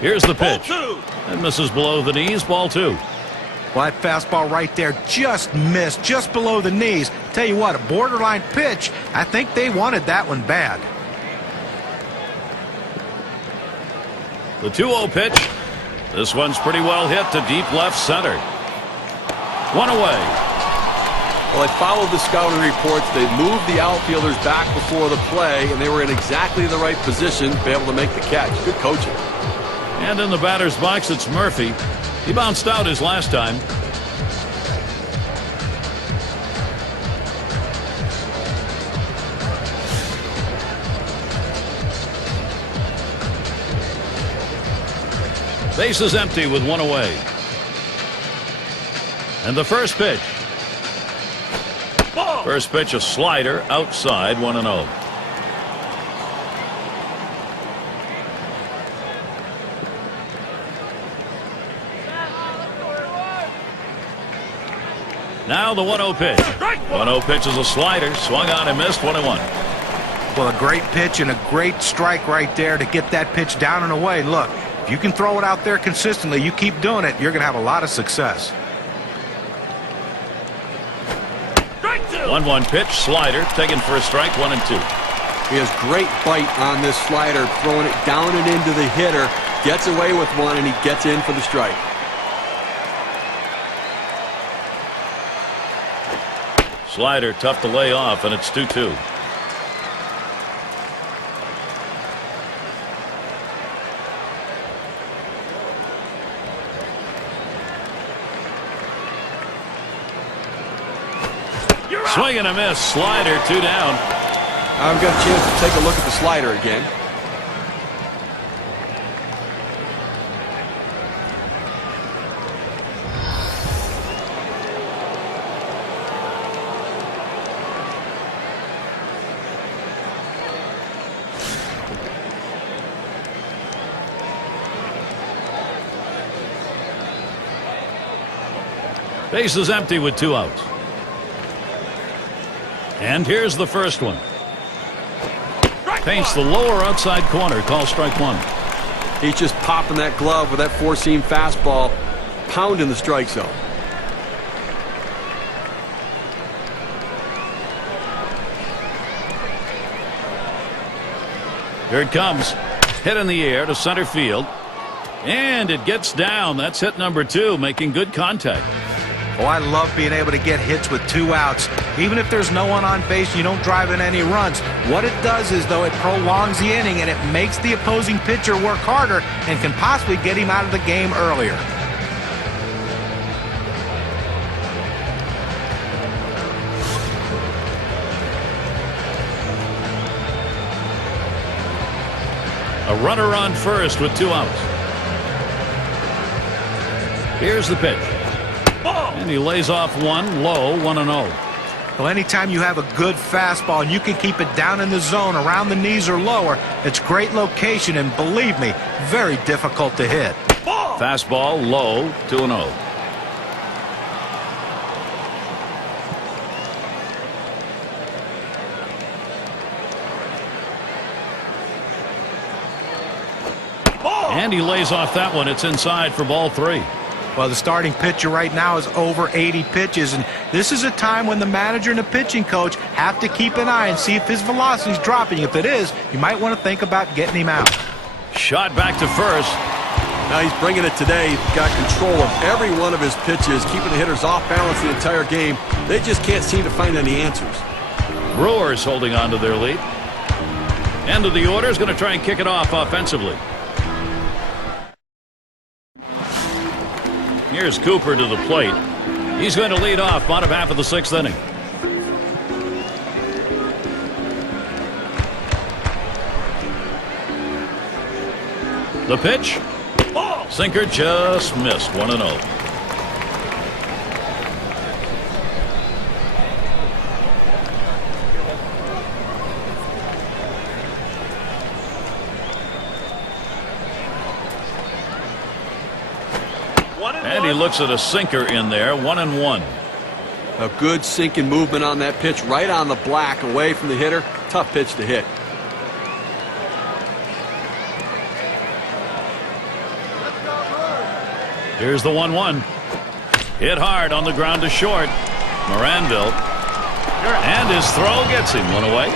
Here's the pitch. And misses below the knees, ball 2. Well, that fastball right there just missed, just below the knees. Tell you what, a borderline pitch. I think they wanted that one bad. The 2-0 pitch. This one's pretty well hit to deep left center. 1 away. Well, they followed the scouting reports. They moved the outfielders back before the play, and they were in exactly the right position to be able to make the catch. Good coaching. And in the batter's box, it's Murphy. He bounced out his last time. Base is empty with 1 away. And the first pitch. First pitch, a slider outside, 1-0. Now the 1-0 pitch. 1-0 pitch is a slider, swung on and missed, 1-1. Well, a great pitch and a great strike right there to get that pitch down and away. Look, if you can throw it out there consistently, you keep doing it, you're going to have a lot of success. 1-1 pitch, slider, taken for a strike, 1-2. He has great bite on this slider, throwing it down and into the hitter. Gets away with one, and he gets in for the strike. Slider tough to lay off, and it's 2-2. Swing and a miss. Slider, 2 down. I've got a chance to take a look at the slider again. Base is empty with 2 outs. And here's the first one. Paints the lower outside corner. Call strike 1. He's just popping that glove with that four-seam fastball, pounding the strike zone. Here it comes. Hit in the air to center field. And it gets down. That's hit number 2, making good contact. Oh, I love being able to get hits with 2 outs. Even if there's no one on base, you don't drive in any runs. What it does is, though, it prolongs the inning and it makes the opposing pitcher work harder and can possibly get him out of the game earlier. A runner on first with 2 outs. Here's the pitch. And he lays off one low, 1-0. Well, anytime you have a good fastball and you can keep it down in the zone around the knees or lower, it's great location and, believe me, very difficult to hit. Fastball low, 2-0. And he lays off that one. It's inside for ball 3. Well, the starting pitcher right now is over 80 pitches, and this is a time when the manager and the pitching coach have to keep an eye and see if his velocity is dropping. If it is, you might want to think about getting him out. Shot back to first. Now he's bringing it today. He's got control of every one of his pitches, keeping the hitters off balance the entire game. They just can't seem to find any answers. Brewers holding on to their lead. End of the order is going to try and kick it off offensively. Here's Cooper to the plate. He's going to lead off bottom half of the 6th inning. The pitch. Sinker just missed. 1-0. And he looks at a sinker in there. 1-1. A good sinking movement on that pitch, right on the black, away from the hitter. Tough pitch to hit. Here's the 1-1. Hit hard on the ground to short. Moranville. And his throw gets him. One away.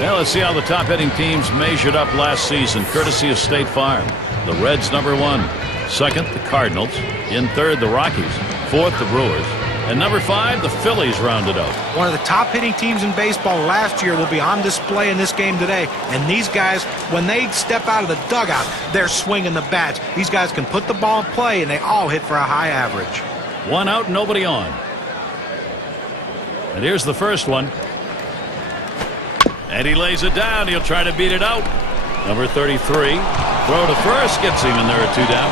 Now let's see how the top hitting teams measured up last season, courtesy of State Farm. The Reds #1. Second, the Cardinals. In third, the Rockies. Fourth, the Brewers. And #5, the Phillies rounded out. One of the top hitting teams in baseball last year will be on display in this game today. And these guys, when they step out of the dugout, they're swinging the bats. These guys can put the ball in play, and they all hit for a high average. One out, nobody on. And here's the first one. And he lays it down. He'll try to beat it out. Number 33. Throw to first gets him, and there are 2 down.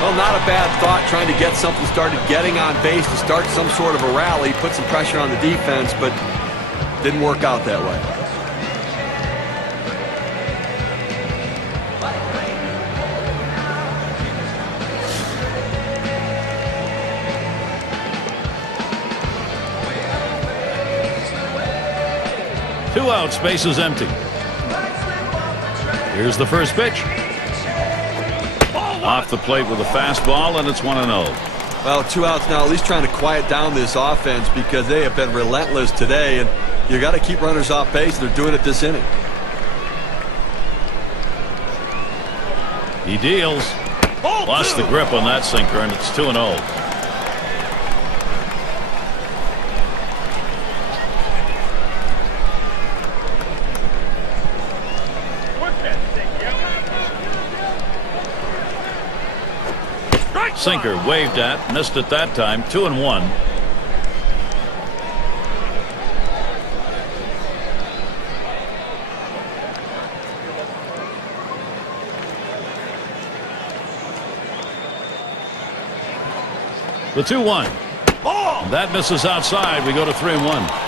Well, not a bad thought, trying to get something started, getting on base to start some sort of a rally, put some pressure on the defense, but didn't work out that way. Two outs, base is empty. Here's the first pitch. Off the plate with a fastball, and it's 1-0. Well, 2 outs now, at least trying to quiet down this offense because they have been relentless today, and you got to keep runners off base. They're doing it this inning. He deals. Lost the grip on that sinker, and it's 2-0. Sinker waved at, missed it that time. 2-1. The 2-1. That misses outside. We go to 3-1.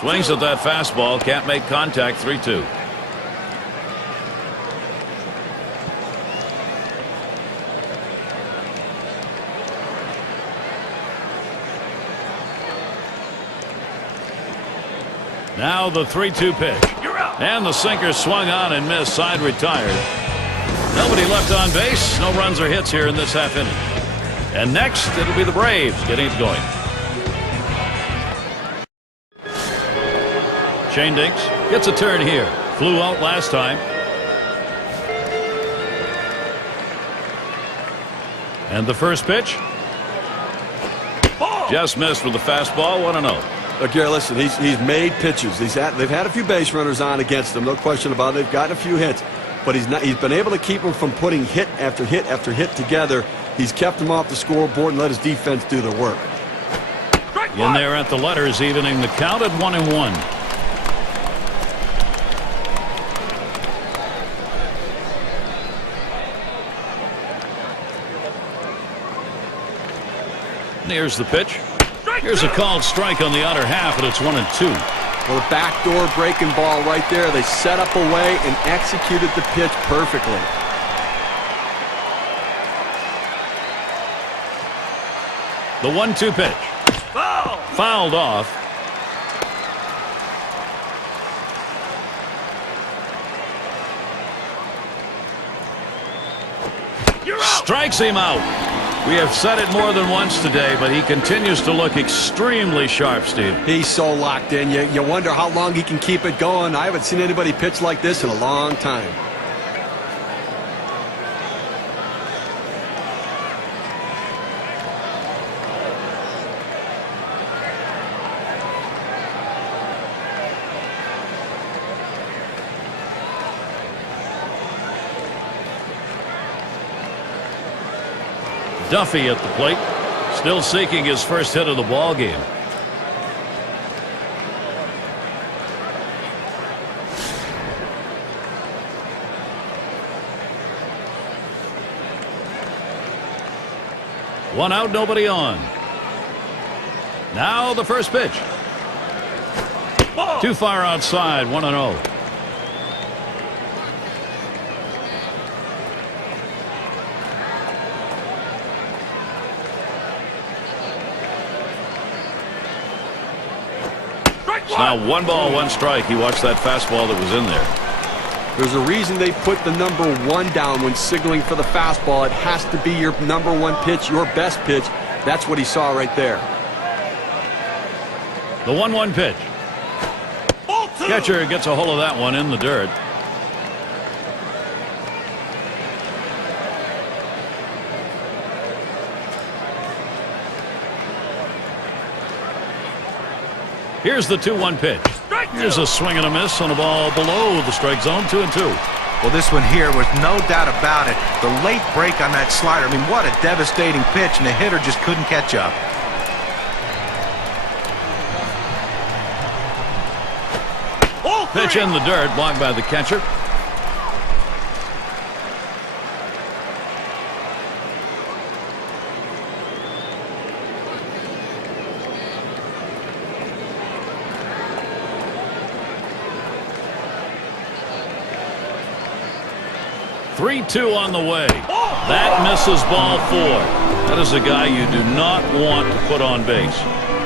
Swings at that fastball, can't make contact. 3-2. Now the 3-2 pitch. And the sinker swung on and missed. Side retired. Nobody left on base. No runs or hits here in this half inning. And next, it'll be the Braves getting it going. Shane Dinks gets a turn here. Flew out last time. And the first pitch. Just missed with the fastball. 1-0. Look, Gary, listen, he's made pitches. They've had a few base runners on against him. No question about it. They've gotten a few hits. But he's been able to keep them from putting hit after hit after hit together. He's kept them off the scoreboard and let his defense do the work. In there at the letters, evening the count at 1-1. Here's the pitch. Here's a called strike on the outer half, and it's 1-2. Well, the backdoor breaking ball right there. They set up a way and executed the pitch perfectly. The 1-2 pitch. Fouled off. Strikes him out. We have said it more than once today, but he continues to look extremely sharp, Steve. He's so locked in. You wonder how long he can keep it going. I haven't seen anybody pitch like this in a long time. Duffy at the plate, still seeking his first hit of the ball game. One out, nobody on. Now the first pitch. Too far outside, 1-0. It's now 1 ball, 1 strike. He watched that fastball that was in there. There's a reason they put the number 1 down when signaling for the fastball. It has to be your number 1 pitch, your best pitch. That's what he saw right there. The 1-1 pitch. Catcher gets a hold of that one in the dirt. Here's the 2-1 pitch. Here's a swing and a miss on a ball below the strike zone, 2-2. Well, this one here was no doubt about it. The late break on that slider. I mean, what a devastating pitch, and the hitter just couldn't catch up. Pitch in the dirt, blocked by the catcher. Three-two on the way. That misses ball 4. That is a guy you do not want to put on base.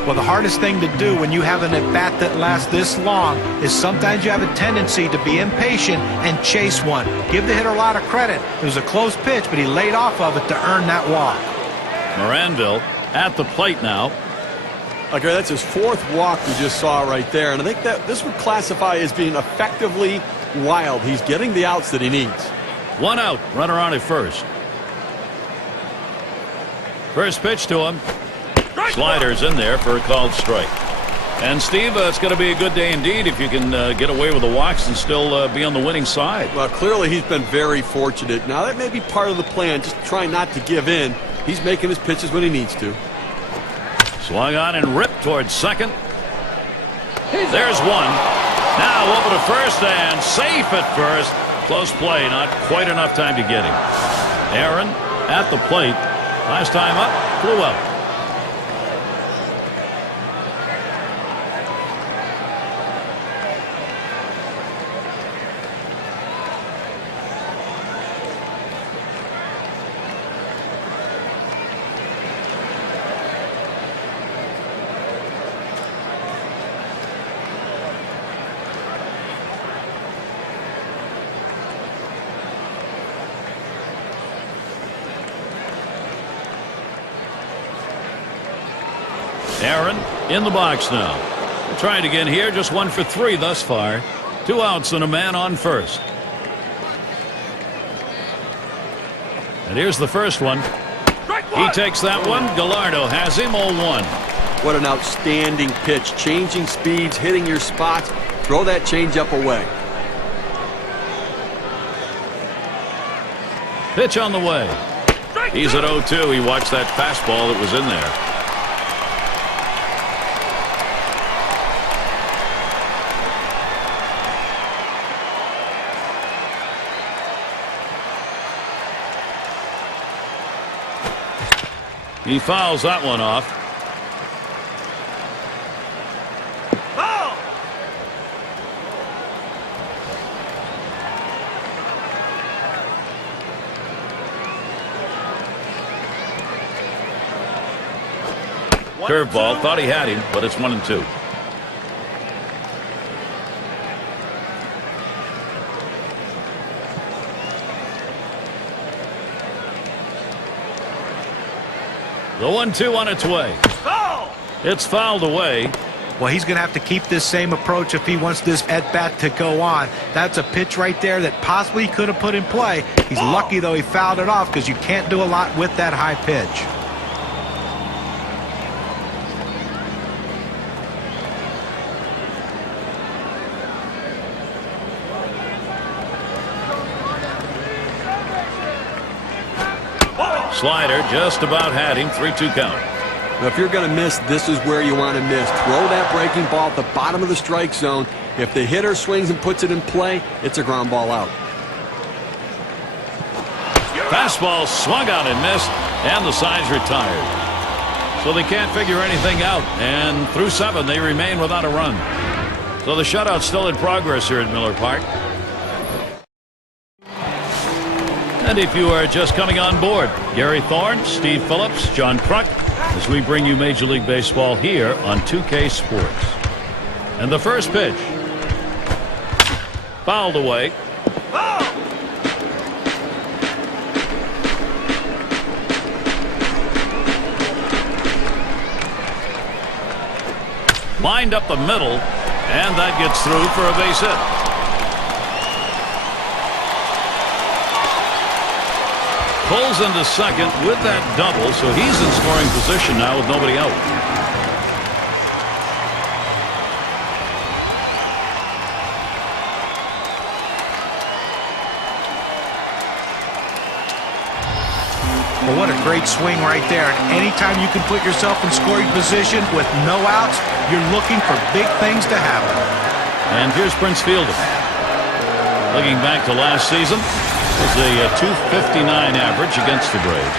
Well, the hardest thing to do when you have an at-bat that lasts this long is sometimes you have a tendency to be impatient and chase one. Give the hitter a lot of credit. It was a close pitch, but he laid off of it to earn that walk. Moranville at the plate now. Okay, that's his 4th walk we just saw right there. And I think that this would classify as being effectively wild. He's getting the outs that he needs. 1 out, runner on at first. First pitch to him. Sliders in there for a called strike. And Steve, it's going to be a good day indeed if you can get away with the walks and still be on the winning side. Well, clearly he's been very fortunate. Now that may be part of the plan, just trying not to give in. He's making his pitches when he needs to. Swung on and ripped towards second. There's one. Now over to first and safe at first. Close play, not quite enough time to get him. Aaron at the plate. Last time up, flew out. Aaron in the box now. Trying again here, just 1 for 3 thus far. 2 outs and a man on first. And here's the first one. He takes that one. Gallardo has him 0-1. What an outstanding pitch. Changing speeds, hitting your spots. Throw that changeup away. Pitch on the way. He's at 0-2. He watched that fastball that was in there. He fouls that one off. Foul! Curveball, thought he had him, but it's 1-2. The 1-2 on its way. Foul! It's fouled away. Well, he's going to have to keep this same approach if he wants this at-bat to go on. That's a pitch right there that possibly he could have put in play. He's lucky, though, he fouled it off because you can't do a lot with that high pitch. Slider just about had him. 3-2 count. Now, if you're going to miss, this is where you want to miss. Throw that breaking ball at the bottom of the strike zone. If the hitter swings and puts it in play, it's a ground ball out. Fastball swung out and missed, and the side's retired. So they can't figure anything out, and through 7 they remain without a run. So the shutout's still in progress here at Miller Park. And if you are just coming on board, Gary Thorne, Steve Phillips, John Kruk, as we bring you Major League Baseball here on 2K Sports. And the first pitch. Fouled away. Lined up the middle, and that gets through for a base hit. Pulls into second with that double, so he's in scoring position now with nobody out. Well, what a great swing right there. And anytime you can put yourself in scoring position with no outs, you're looking for big things to happen. And here's Prince Fielder. Looking back to last season, was a .259 average against the Braves.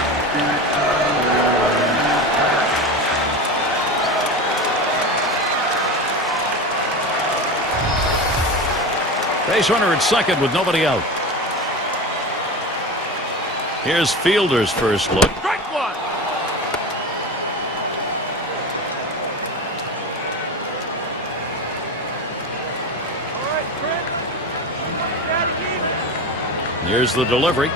Base runner at second with nobody out. Here's Fielder's first look. Strike one. Here's the delivery.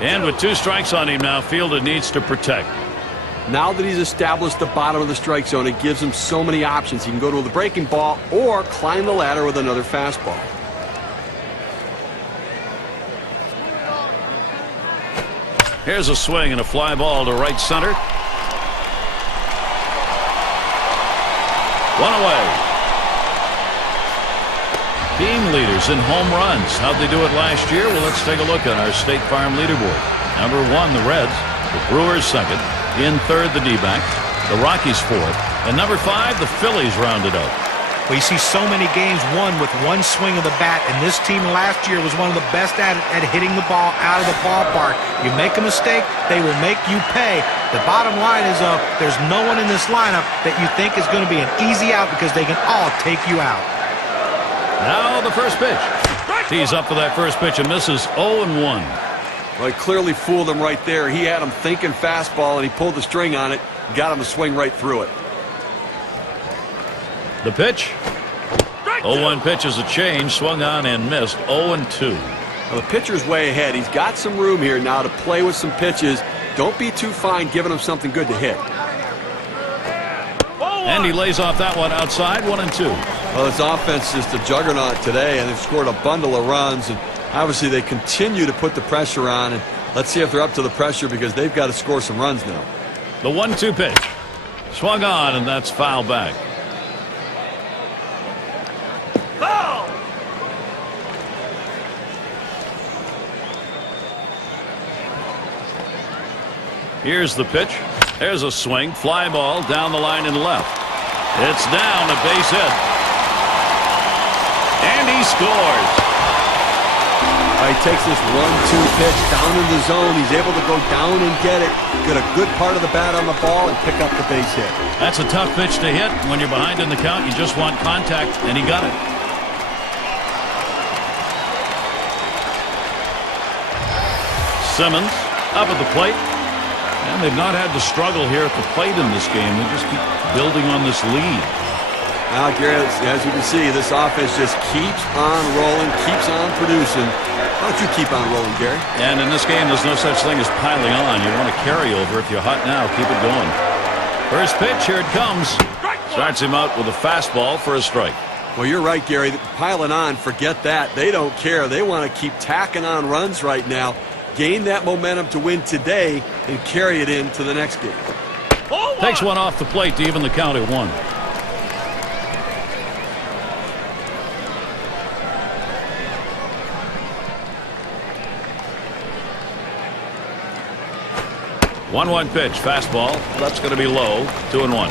And with 2 strikes on him now, Fielder needs to protect. Now that he's established the bottom of the strike zone, it gives him so many options. He can go to the breaking ball or climb the ladder with another fastball. Here's a swing and a fly ball to right center. One away. Team leaders in home runs. How'd they do it last year? Well, let's take a look at our State Farm leaderboard. Number 1, the Reds. The Brewers second. In third, the D-backs. The Rockies fourth. And number 5, the Phillies rounded up. Well, you see so many games won with one swing of the bat, and this team last year was one of the best at hitting the ball out of the ballpark. You make a mistake, they will make you pay. The bottom line is, there's no one in this lineup that you think is going to be an easy out because they can all take you out. Now the first pitch. Tees up for that first pitch and misses 0-1. Well, he clearly fooled him right there. He had him thinking fastball, and he pulled the string on it, got him to swing right through it. The pitch. 0-1 pitch is a change. Swung on and missed. 0-2. Well, the pitcher's way ahead. He's got some room here now to play with some pitches. Don't be too fine giving him something good to hit. And he lays off that one outside. 1-2. Well, his offense is just a juggernaut today, and they've scored a bundle of runs. And obviously, they continue to put the pressure on. And let's see if they're up to the pressure because they've got to score some runs now. The 1-2 pitch. Swung on, and that's foul back. Foul. Here's the pitch. There's a swing. Fly ball down the line and left. It's down, a base hit. And he scores. He takes this 1-2 pitch down in the zone. He's able to go down and get it. Get a good part of the bat on the ball and pick up the base hit. That's a tough pitch to hit. When you're behind in the count, you just want contact, and he got it. Simmons up at the plate. And they've not had to struggle here at the plate in this game. They just keep building on this lead. Now, Gary, as you can see, this offense just keeps on rolling, keeps on producing. Why don't you keep on rolling, Gary? And in this game, there's no such thing as piling on. You want to carry over. If you're hot now, keep it going. First pitch, here it comes. Starts him out with a fastball for a strike. Well, you're right, Gary. Piling on, forget that. They don't care. They want to keep tacking on runs right now. Gain that momentum to win today and carry it into the next game. Takes one off the plate to even the count at 1. 1-1 pitch, fastball. That's going to be low. 2-1.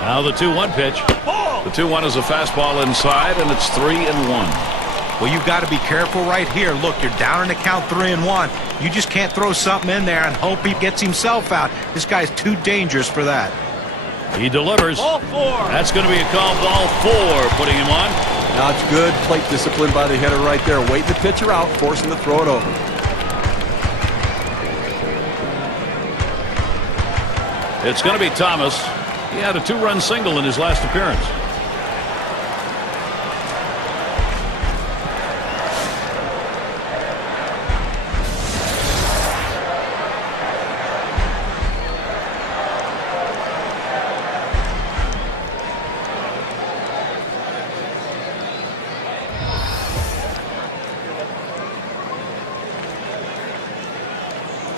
Now the 2-1 pitch. The 2-1 is a fastball inside, and it's 3-1. Well, you've got to be careful right here. Look, you're down in the count 3-1. You just can't throw something in there and hope he gets himself out. This guy's too dangerous for that. He delivers. Ball 4. That's going to be a call, ball 4, putting him on. Now it's good plate discipline by the hitter right there. Waiting the pitcher out, forcing to throw it over. It's going to be Thomas. He had a 2-run single in his last appearance.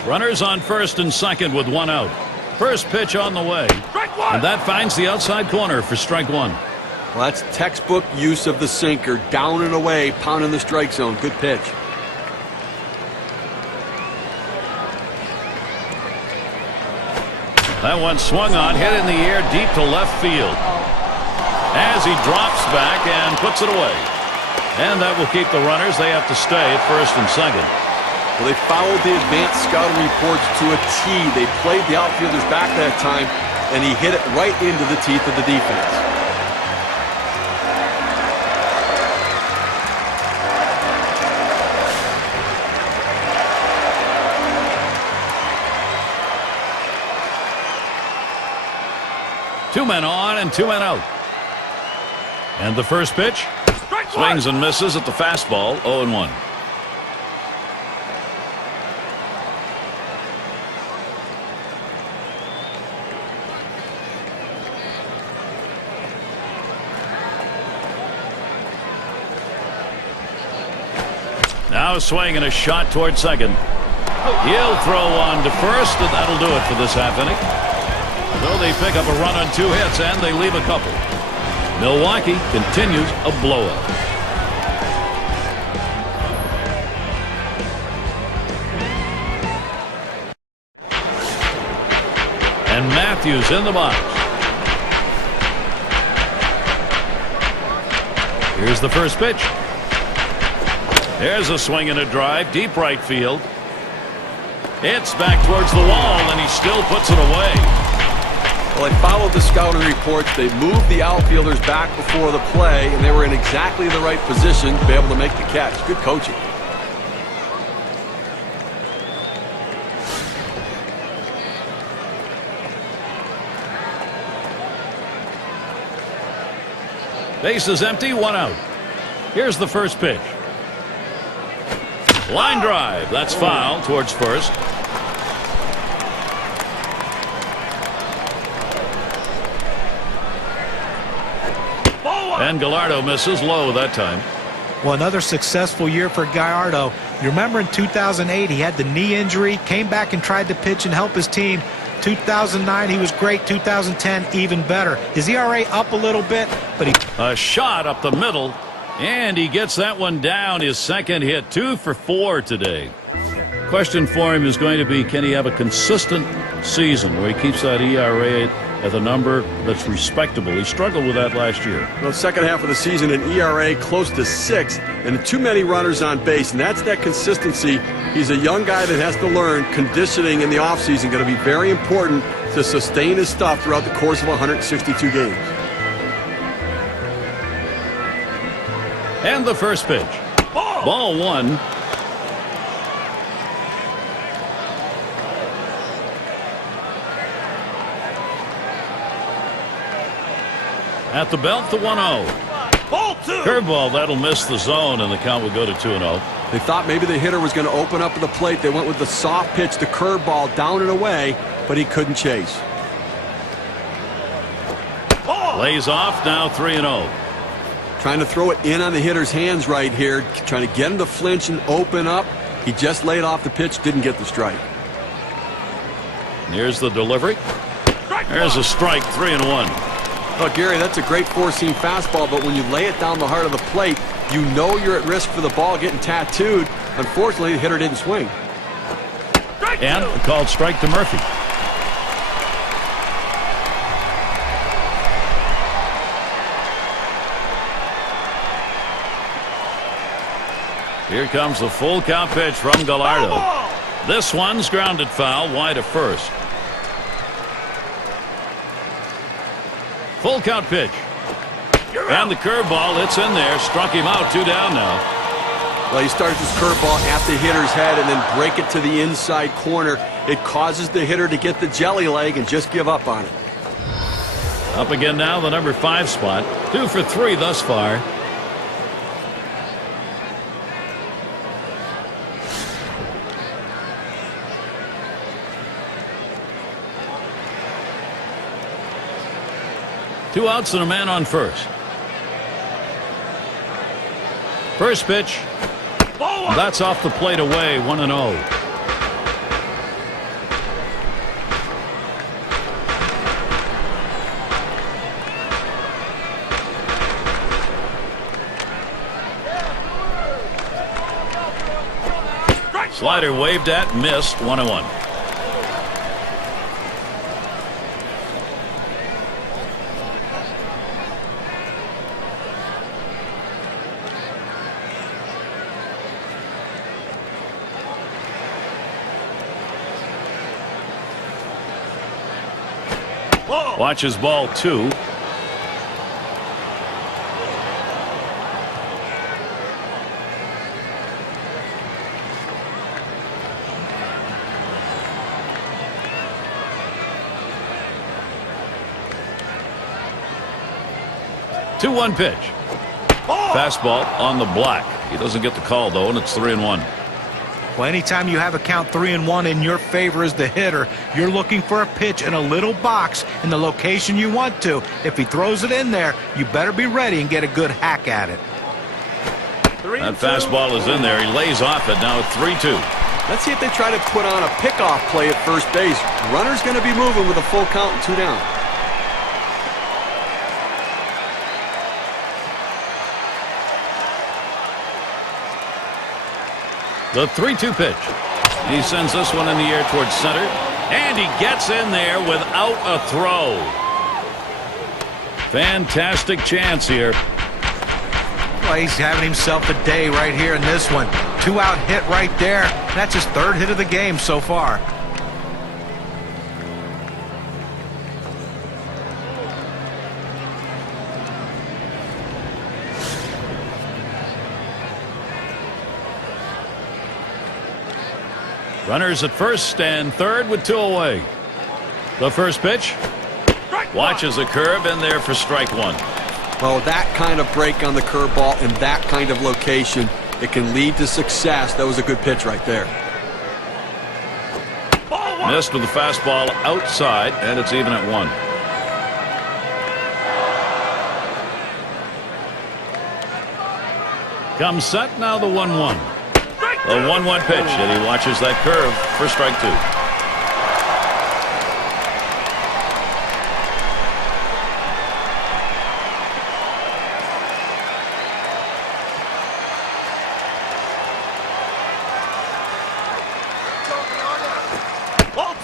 Runners on first and second with 1 out. First pitch on the way. Strike 1. And that finds the outside corner for strike 1. Well, that's textbook use of the sinker. Down and away, pounding the strike zone. Good pitch. That one swung on, hit in the air deep to left field. As he drops back and puts it away. And that will keep the runners. They have to stay at first and second. Well, they followed the advanced scouting reports to a T. They played the outfielders back that time, and he hit it right into the teeth of the defense. Two men on and 2 men out. And the first pitch swings and misses at the fastball. 0-1. Now a swing and a shot toward second. He'll throw on to first, and that'll do it for this half inning. So they pick up a run on 2 hits, and they leave a couple. Milwaukee continues a blowout. And Matthews in the box. Here's the first pitch. There's a swing and a drive, deep right field. It's back towards the wall, and he still puts it away. Well, they followed the scouting reports. They moved the outfielders back before the play, and they were in exactly the right position to be able to make the catch. Good coaching. Base is empty, 1 out. Here's the first pitch. Line drive. That's foul towards first. And Gallardo misses low that time. Well, another successful year for Gallardo. You remember in 2008 he had the knee injury, came back and tried to pitch and help his team. 2009 he was great. 2010 even better. His ERA up a little bit, but a shot up the middle, and he gets that one down. His second hit. 2 for 4 today. Question for him is going to be, can he have a consistent season where he keeps that ERA at the number that's respectable? He struggled with that last year. Well, second half of the season, an ERA close to 6 and too many runners on base, and that's that consistency. He's a young guy that has to learn conditioning in the offseason. Going to be very important to sustain his stuff throughout the course of 162 games. And the first pitch. Ball 1. At the belt, the 1-0. Ball 2. Curveball, that'll miss the zone, and the count will go to 2-0. They thought maybe the hitter was going to open up at the plate. They went with the soft pitch, the curveball, down and away, but he couldn't chase. Lays off, now 3-0. Trying to throw it in on the hitter's hands right here, trying to get him to flinch and open up. He just laid off the pitch, didn't get the strike. Here's the delivery. There's a strike, 3-1. Well, Gary, that's a great four-seam fastball, but when you lay it down the heart of the plate, you know you're at risk for the ball getting tattooed. Unfortunately, the hitter didn't swing. And a called strike to Murphy. Here comes the full count pitch from Gallardo. This one's grounded foul wide of first. Full count pitch. And the curveball, it's in there. Struck him out. 2 down now. Well, he starts his curveball at the hitter's head and then break it to the inside corner. It causes the hitter to get the jelly leg and just give up on it. Up again now, the number 5 spot. 2 for 3 thus far. Two outs and a man on first. First pitch. That's off the plate away. 1-0. Slider waved at, missed. 1-1. Watches ball 2. Two 1 pitch. Fastball on the block. He doesn't get the call though, and it's 3-1. Well, anytime you have a count 3-1 in your favor as the hitter, you're looking for a pitch in a little box in the location you want to. If he throws it in there, you better be ready and get a good hack at it. That fastball is in there. He lays off it. Now it's 3-2. Let's see if they try to put on a pickoff play at first base. Runner's going to be moving with a full count and 2 down. The 3-2 pitch. He sends this one in the air towards center. And he gets in there without a throw. Fantastic chance here. Well, he's having himself a day right here in this one. 2-out hit right there. That's his 3rd hit of the game so far. Runners at first and third with 2 away. The first pitch. Watches a curve in there for strike 1. Well, that kind of break on the curveball in that kind of location, it can lead to success. That was a good pitch right there. Missed with the fastball outside, and it's even at 1. Comes set, now the 1-1. The 1-1 pitch, and he watches that curve for strike 2.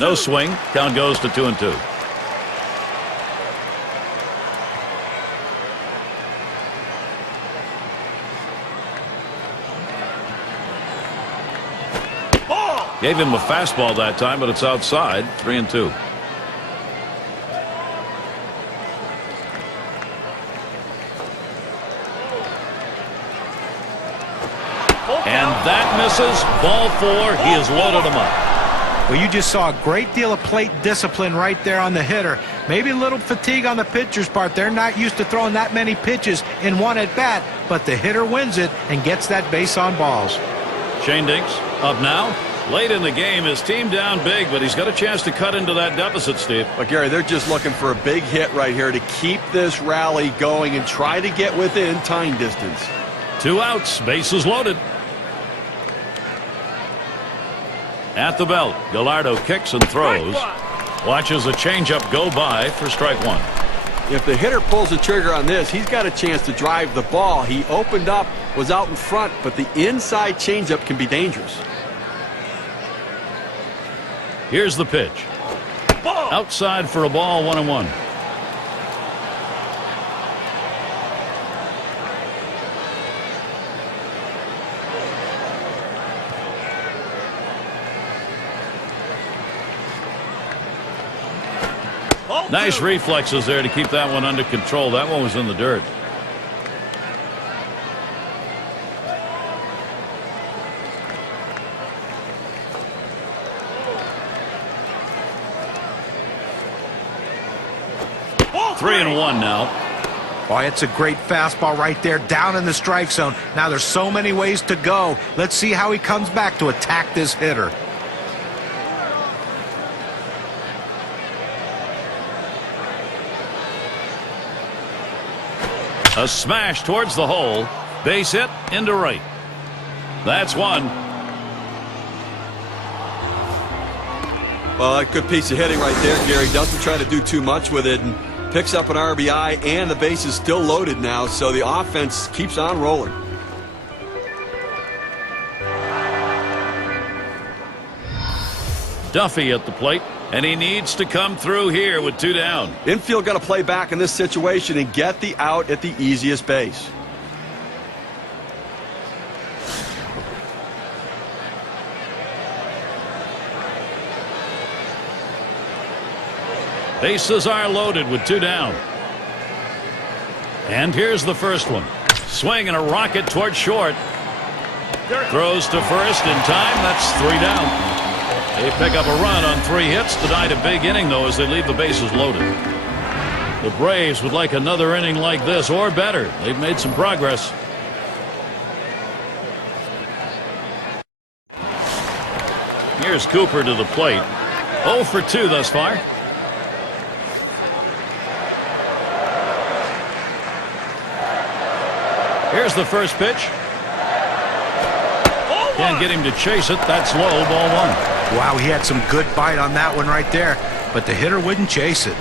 No swing. Count goes to 2-2. Gave him a fastball that time, but it's outside. 3-2. And that misses. Ball 4. He has loaded him up. Well, you just saw a great deal of plate discipline right there on the hitter. Maybe a little fatigue on the pitcher's part. They're not used to throwing that many pitches in one at bat, but the hitter wins it and gets that base on balls. Shane Dinks up now. Late in the game, his team down big, but he's got a chance to cut into that deficit, Steve. But Gary, they're just looking for a big hit right here to keep this rally going and try to get within tying distance. 2 outs, bases loaded. At the belt, Gallardo kicks and throws. Watches a changeup go by for strike 1. If the hitter pulls the trigger on this, he's got a chance to drive the ball. He opened up, was out in front, but the inside changeup can be dangerous. Here's the pitch. Outside for a ball, 1-1. Nice reflexes there to keep that one under control. That one was in the dirt. Oh, 3-1 now. Oh, it's a great fastball right there, down in the strike zone. Now there's so many ways to go. Let's see how he comes back to attack this hitter. A smash towards the hole. Base hit into right. That's one. Well, a good piece of hitting right there, Gary. Doesn't try to do too much with it and picks up an RBI, and the base is still loaded now, so the offense keeps on rolling. Duffy at the plate, and he needs to come through here with 2 down. Infield got to play back in this situation and get the out at the easiest base. Bases are loaded with 2 down. And here's the first one. Swing and a rocket toward short. Throws to first in time. That's 3 down. They pick up a run on 3 hits. Denied a big inning, though, as they leave the bases loaded. The Braves would like another inning like this or better. They've made some progress. Here's Cooper to the plate. 0 for 2 thus far. Here's the first pitch. Can't get him to chase it. That's low. Ball 1. Wow, he had some good bite on that one right there, but the hitter wouldn't chase it.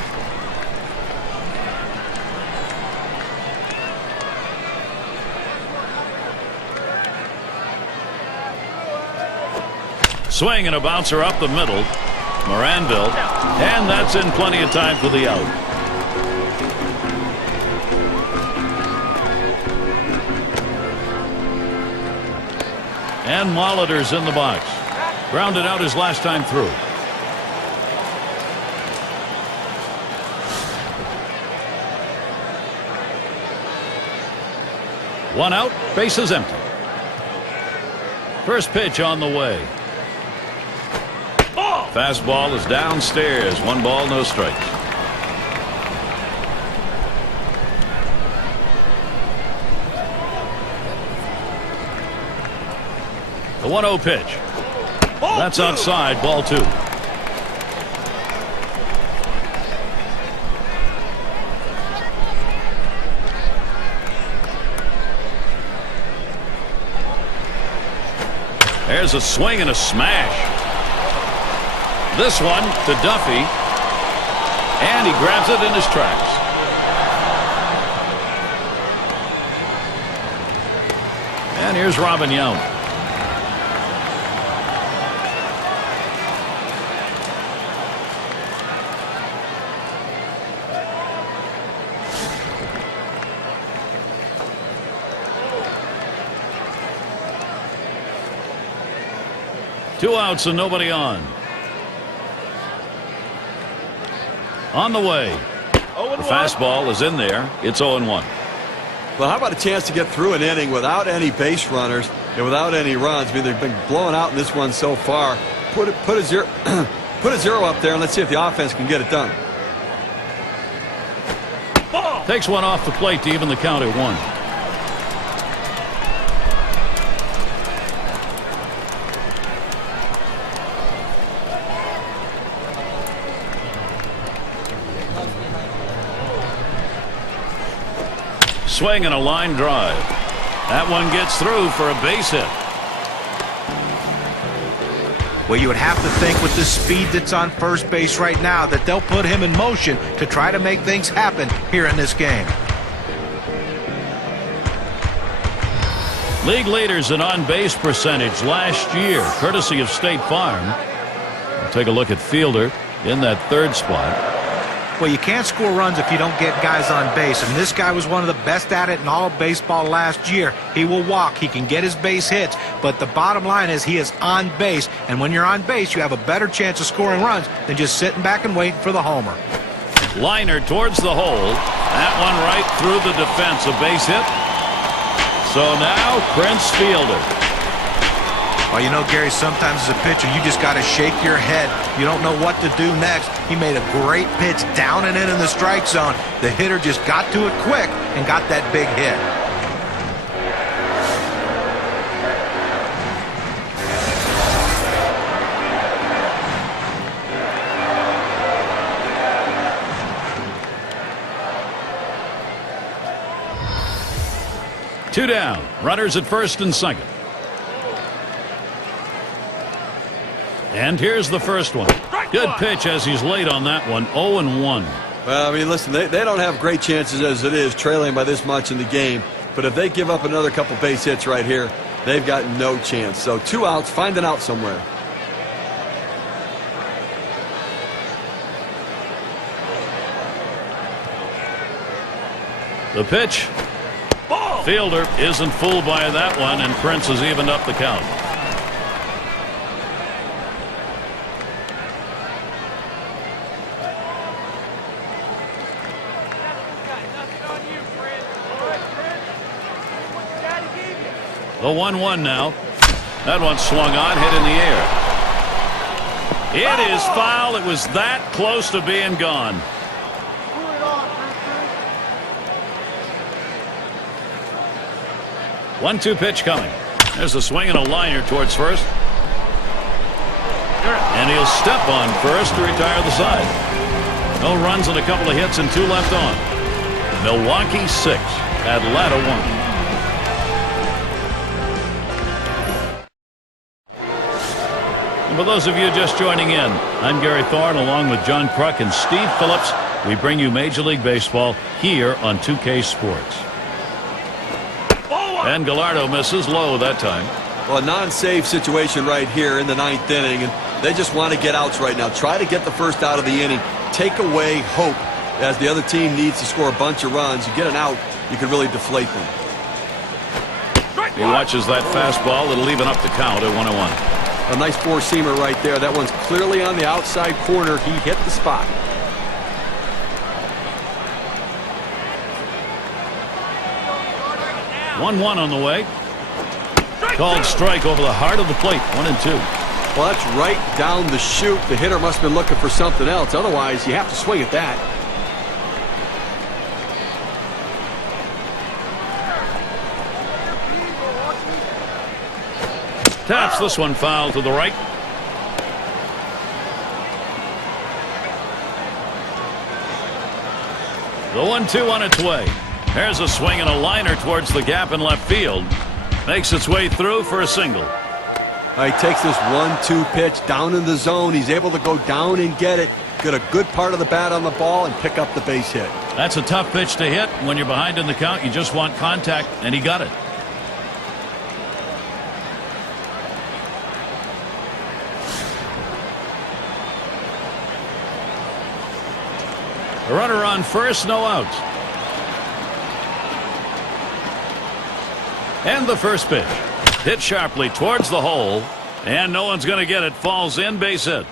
Swing and a bouncer up the middle. Moranville. And that's in plenty of time for the out. And Molitor's in the box. Grounded out his last time through. One out, bases empty. First pitch on the way. Fastball is downstairs. 1 ball, no strikes. The 1-0 pitch. That's outside, ball 2. There's a swing and a smash. This one to Duffy. And he grabs it in his tracks. And here's Robin Yount. Two outs and nobody on. On the way. The fastball is in there. It's 0-1. Well, how about a chance to get through an inning without any base runners and without any runs? I mean, they've been blowing out in this one so far. Put a zero put a 0 up there and let's see if the offense can get it done. Takes one off the plate to even the count at 1. Swing and a line drive. That one gets through for a base hit. Well, you would have to think with the speed that's on first base right now that they'll put him in motion to try to make things happen here in this game. League leaders in on-base percentage last year, courtesy of State Farm. We'll take a look at Fielder in that third spot. Well, you can't score runs if you don't get guys on base, and this guy was one of the best at it in all of baseball last year. He will walk, he can get his base hits, but the bottom line is he is on base, and when you're on base, you have a better chance of scoring runs than just sitting back and waiting for the homer. Liner towards the hole. That one right through the defense, a base hit. So now Prince Fielder. Well, you know, Gary, sometimes as a pitcher, you just got to shake your head. You don't know what to do next. He made a great pitch down and in the strike zone. The hitter just got to it quick and got that big hit. Two down. Runners at first and second. And here's the first one. Good pitch as he's late on that one. 0-1. Well, I mean, listen, they don't have great chances as it is, trailing by this much in the game. But if they give up another couple base hits right here, they've got no chance. So 2 outs, find an out somewhere. The pitch. Fielder isn't fooled by that one, and Prince has evened up the count. The 1-1 now. That one swung on, hit in the air. It is foul. It was that close to being gone. 1-2 pitch coming. There's a swing and a liner towards first. And he'll step on first to retire the side. No runs and a couple of hits and 2 left on. Milwaukee 6, Atlanta 1. And for those of you just joining in, I'm Gary Thorne along with John Kruk and Steve Phillips. We bring you Major League Baseball here on 2K Sports. And Gallardo misses low that time. Well, a non-save situation right here in the 9th inning, and they just want to get outs right now. Try to get the first out of the inning. Take away hope as the other team needs to score a bunch of runs. You get an out, you can really deflate them. He watches that fastball. It'll even up the count at 1-1. A nice four-seamer right there. That one's clearly on the outside corner. He hit the spot. One on the way. Called strike over the heart of the plate. 1-2. Well, that's right down the chute. The hitter must have been looking for something else. Otherwise, you have to swing at that. Taps this one foul to the right. The 1-2 on its way. There's a swing and a liner towards the gap in left field. Makes its way through for a single. He takes this 1-2 pitch down in the zone. He's able to go down and get it. Get a good part of the bat on the ball and pick up the base hit. That's a tough pitch to hit. When you're behind in the count, you just want contact, and he got it. A runner on first, no outs. And the first pitch. Hit sharply towards the hole, and no one's going to get it. Falls in, base hit.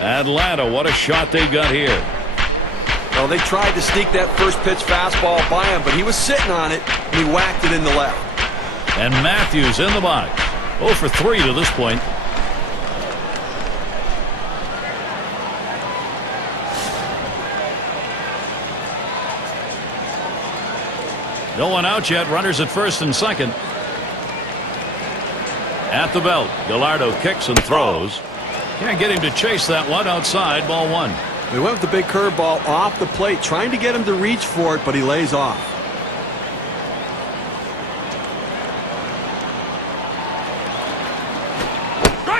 Atlanta, what a shot they got here. Well, they tried to sneak that first pitch fastball by him, but he was sitting on it, and he whacked it in the left. And Matthews in the box. 0 for 3 to this point. No one out yet. Runners at first and second. At the belt, Gallardo kicks and throws. Can't get him to chase that one outside. Ball 1. They went with the big curveball off the plate, trying to get him to reach for it, but he lays off.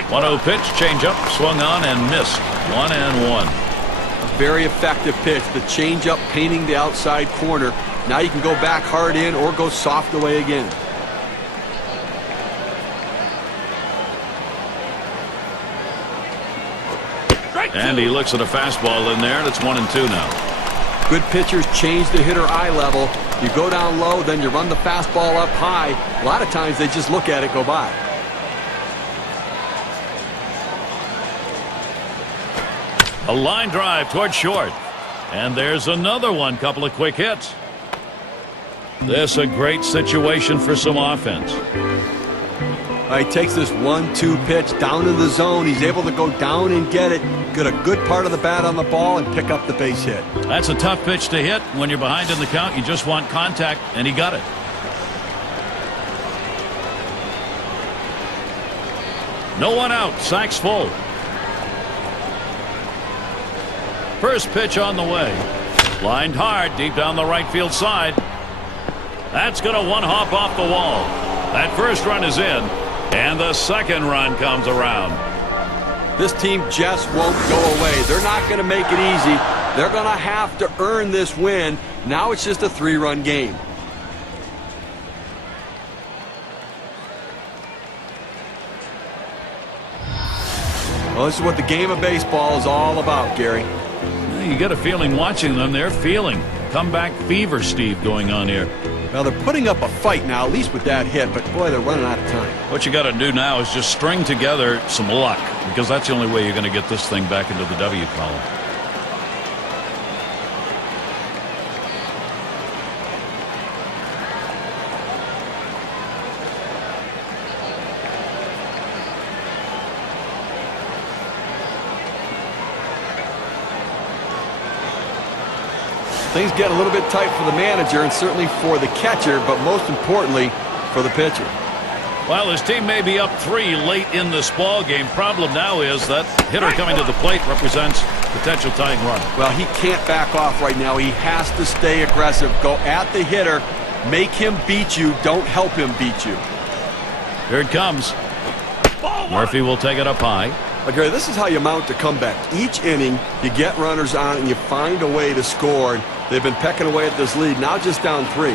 1-0 pitch, changeup, swung on and missed. 1-1. A very effective pitch. The changeup painting the outside corner. Now you can go back hard in or go soft away again. And he looks at a fastball in there, and it's 1-2 now. Good pitchers change the hitter eye level. You go down low, then you run the fastball up high. A lot of times they just look at it go by. A line drive toward short. And there's another one. Couple of quick hits. This a great situation for some offense. He takes this 1-2 pitch down in the zone. He's able to go down and get it. Get a good part of the bat on the ball and pick up the base hit. That's a tough pitch to hit. When you're behind in the count, you just want contact, and he got it. No one out. Sack's full. First pitch on the way. Lined hard deep down the right field side. That's going to one-hop off the wall. That first run is in, and the second run comes around. This team just won't go away. They're not going to make it easy. They're going to have to earn this win. Now it's just a 3-run game. Well, this is what the game of baseball is all about, Gary. You get a feeling watching them. They're feeling comeback fever, Steve, going on here. Well, they're putting up a fight now, at least with that hit, but boy, they're running out of time. What you got to do now is just string together some luck, because that's the only way you're going to get this thing back into the W column. Things get a little bit tight for the manager and certainly for the catcher, but most importantly for the pitcher. Well, his team may be up 3 late in this ball game. Problem now is that hitter coming to the plate represents potential tying run. Well, he can't back off right now. He has to stay aggressive. Go at the hitter. Make him beat you. Don't help him beat you. Here it comes. Murphy will take it up high. Okay, this is how you mount a comeback. Each inning, you get runners on and you find a way to score. They've been pecking away at this lead, now just down 3.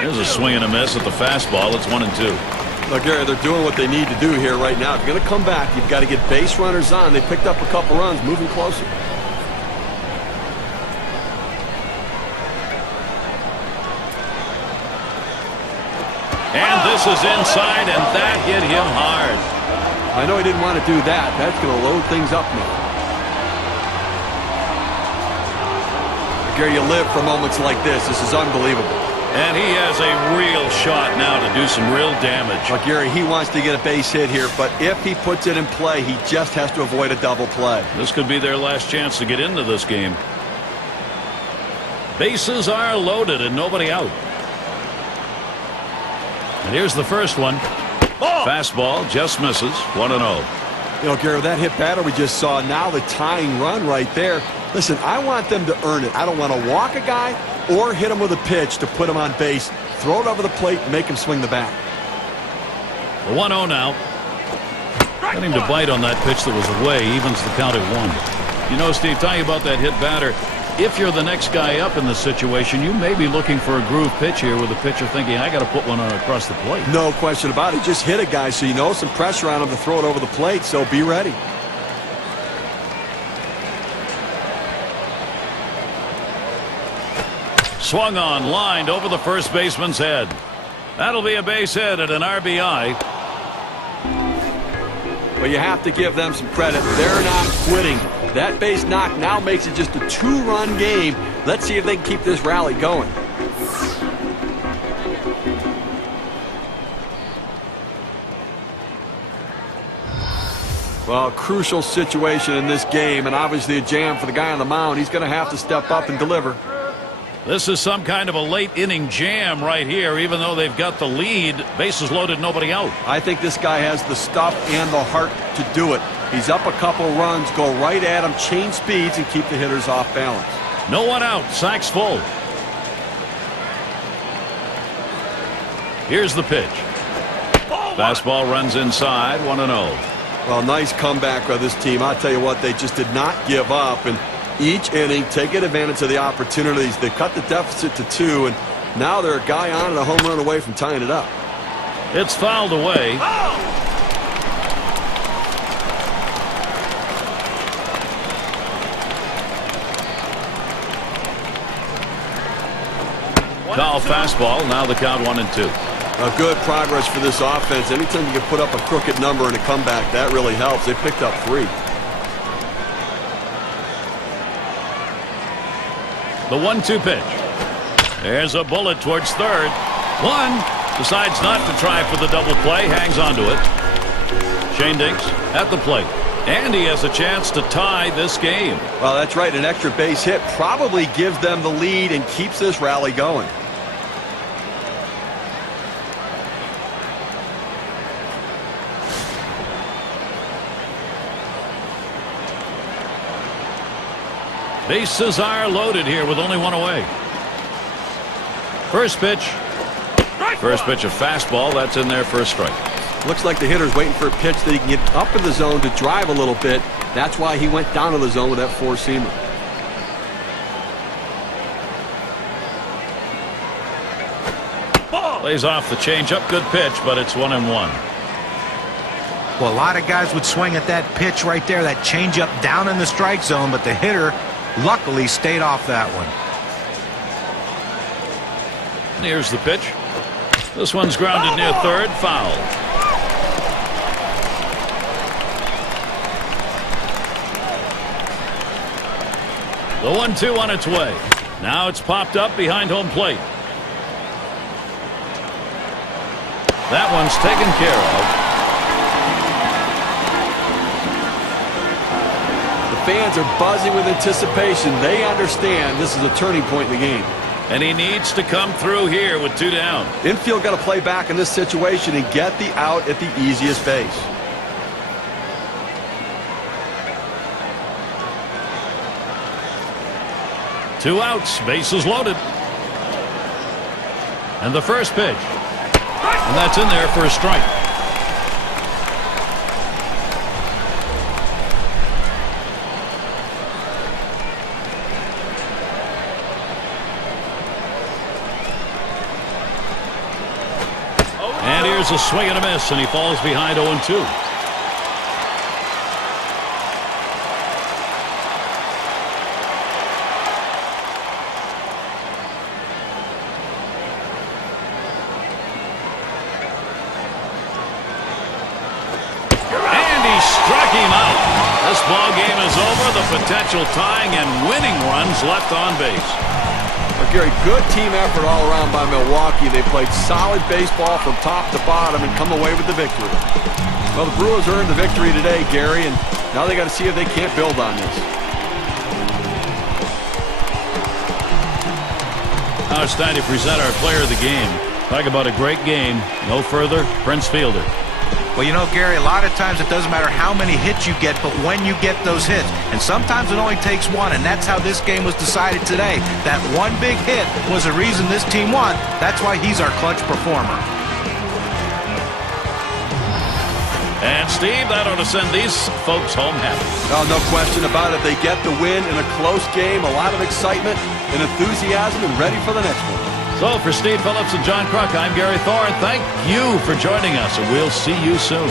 There's a swing and a miss at the fastball. It's 1-2. Look, Gary, they're doing what they need to do here right now. If you're going to come back, you've got to get base runners on. They picked up a couple runs, moving closer. And this is inside, and that hit him hard. I know he didn't want to do that. That's going to load things up now. Gary, you live for moments like this. This is unbelievable. And he has a real shot now to do some real damage. Well, Gary, he wants to get a base hit here, but if he puts it in play, he just has to avoid a double play. This could be their last chance to get into this game. Bases are loaded and nobody out. And here's the first one. Fastball just misses. 1-0. You know, Gary, that hit batter we just saw, now the tying run right there. Listen, I want them to earn it. I don't want to walk a guy or hit him with a pitch to put him on base. Throw it over the plate and make him swing the bat. 1-0 now. Got him to bite on that pitch that was away. Evens the count at 1. You know, Steve, tell you about that hit batter. If you're the next guy up in this situation, you may be looking for a groove pitch here with the pitcher thinking, I got to put one on across the plate. No question about it. Just hit a guy so you know some pressure on him to throw it over the plate, so be ready. Swung on, lined over the first baseman's head. That'll be a base hit at an RBI. But you have to give them some credit. They're not quitting. That base knock now makes it just a 2-run game. Let's see if they can keep this rally going. Well, crucial situation in this game, and obviously a jam for the guy on the mound. He's going to have to step up and deliver. This is some kind of a late inning jam right here, even though they've got the lead. Bases loaded, nobody out. I think this guy has the stuff and the heart to do it. He's up a couple runs, go right at him, change speeds, and keep the hitters off balance. No one out. Sack's full. Here's the pitch. Fastball runs inside, 1-0. Well, nice comeback by this team. I'll tell you what, they just did not give up. And each inning, taking advantage of the opportunities. They cut the deficit to 2, and now they're a guy on and a home run away from tying it up. It's fouled away. Foul fastball. Now the count 1-2. Good progress for this offense. Anytime you can put up a crooked number in a comeback, that really helps. They picked up 3. The 1-2 pitch. There's a bullet towards third. One decides not to try for the double play. Hangs onto it. Shane Dinks at the plate. And he has a chance to tie this game. Well, that's right. An extra base hit probably gives them the lead and keeps this rally going. Bases are loaded here with only 1 away. First pitch. First pitch, a fastball. That's in there for a strike. Looks like the hitter's waiting for a pitch that he can get up in the zone to drive a little bit. That's why he went down to the zone with that 4-seamer. Lays off the changeup. Good pitch, but it's 1-1. Well, a lot of guys would swing at that pitch right there, that changeup down in the strike zone, but the hitter luckily stayed off that one. Here's the pitch. This one's grounded near third. Foul. The 1-2 on its way. Now it's popped up behind home plate. That one's taken care of. Fans are buzzing with anticipation. They understand this is a turning point in the game. And he needs to come through here with 2 down. Infield got to play back in this situation and get the out at the easiest base. Two outs, bases loaded. And the first pitch. And that's in there for a strike. And here's a swing and a miss, and he falls behind 0-2. This ball game is over. The potential tying and winning runs left on base. Well, Gary, good team effort all around by Milwaukee. They played solid baseball from top to bottom and come away with the victory. Well, the Brewers earned the victory today, Gary, and now they got to see if they can't build on this. Now it's time to present our player of the game. Talk about a great game. No further, Prince Fielder. Well, you know, Gary, a lot of times it doesn't matter how many hits you get, but when you get those hits. And sometimes it only takes one, and that's how this game was decided today. That one big hit was the reason this team won. That's why he's our clutch performer. And, Steve, that ought to send these folks home happy. Oh, no question about it. They get the win in a close game, a lot of excitement and enthusiasm, and ready for the next one. So for Steve Phillips and John Kruk, I'm Gary Thorne. Thank you for joining us, and we'll see you soon.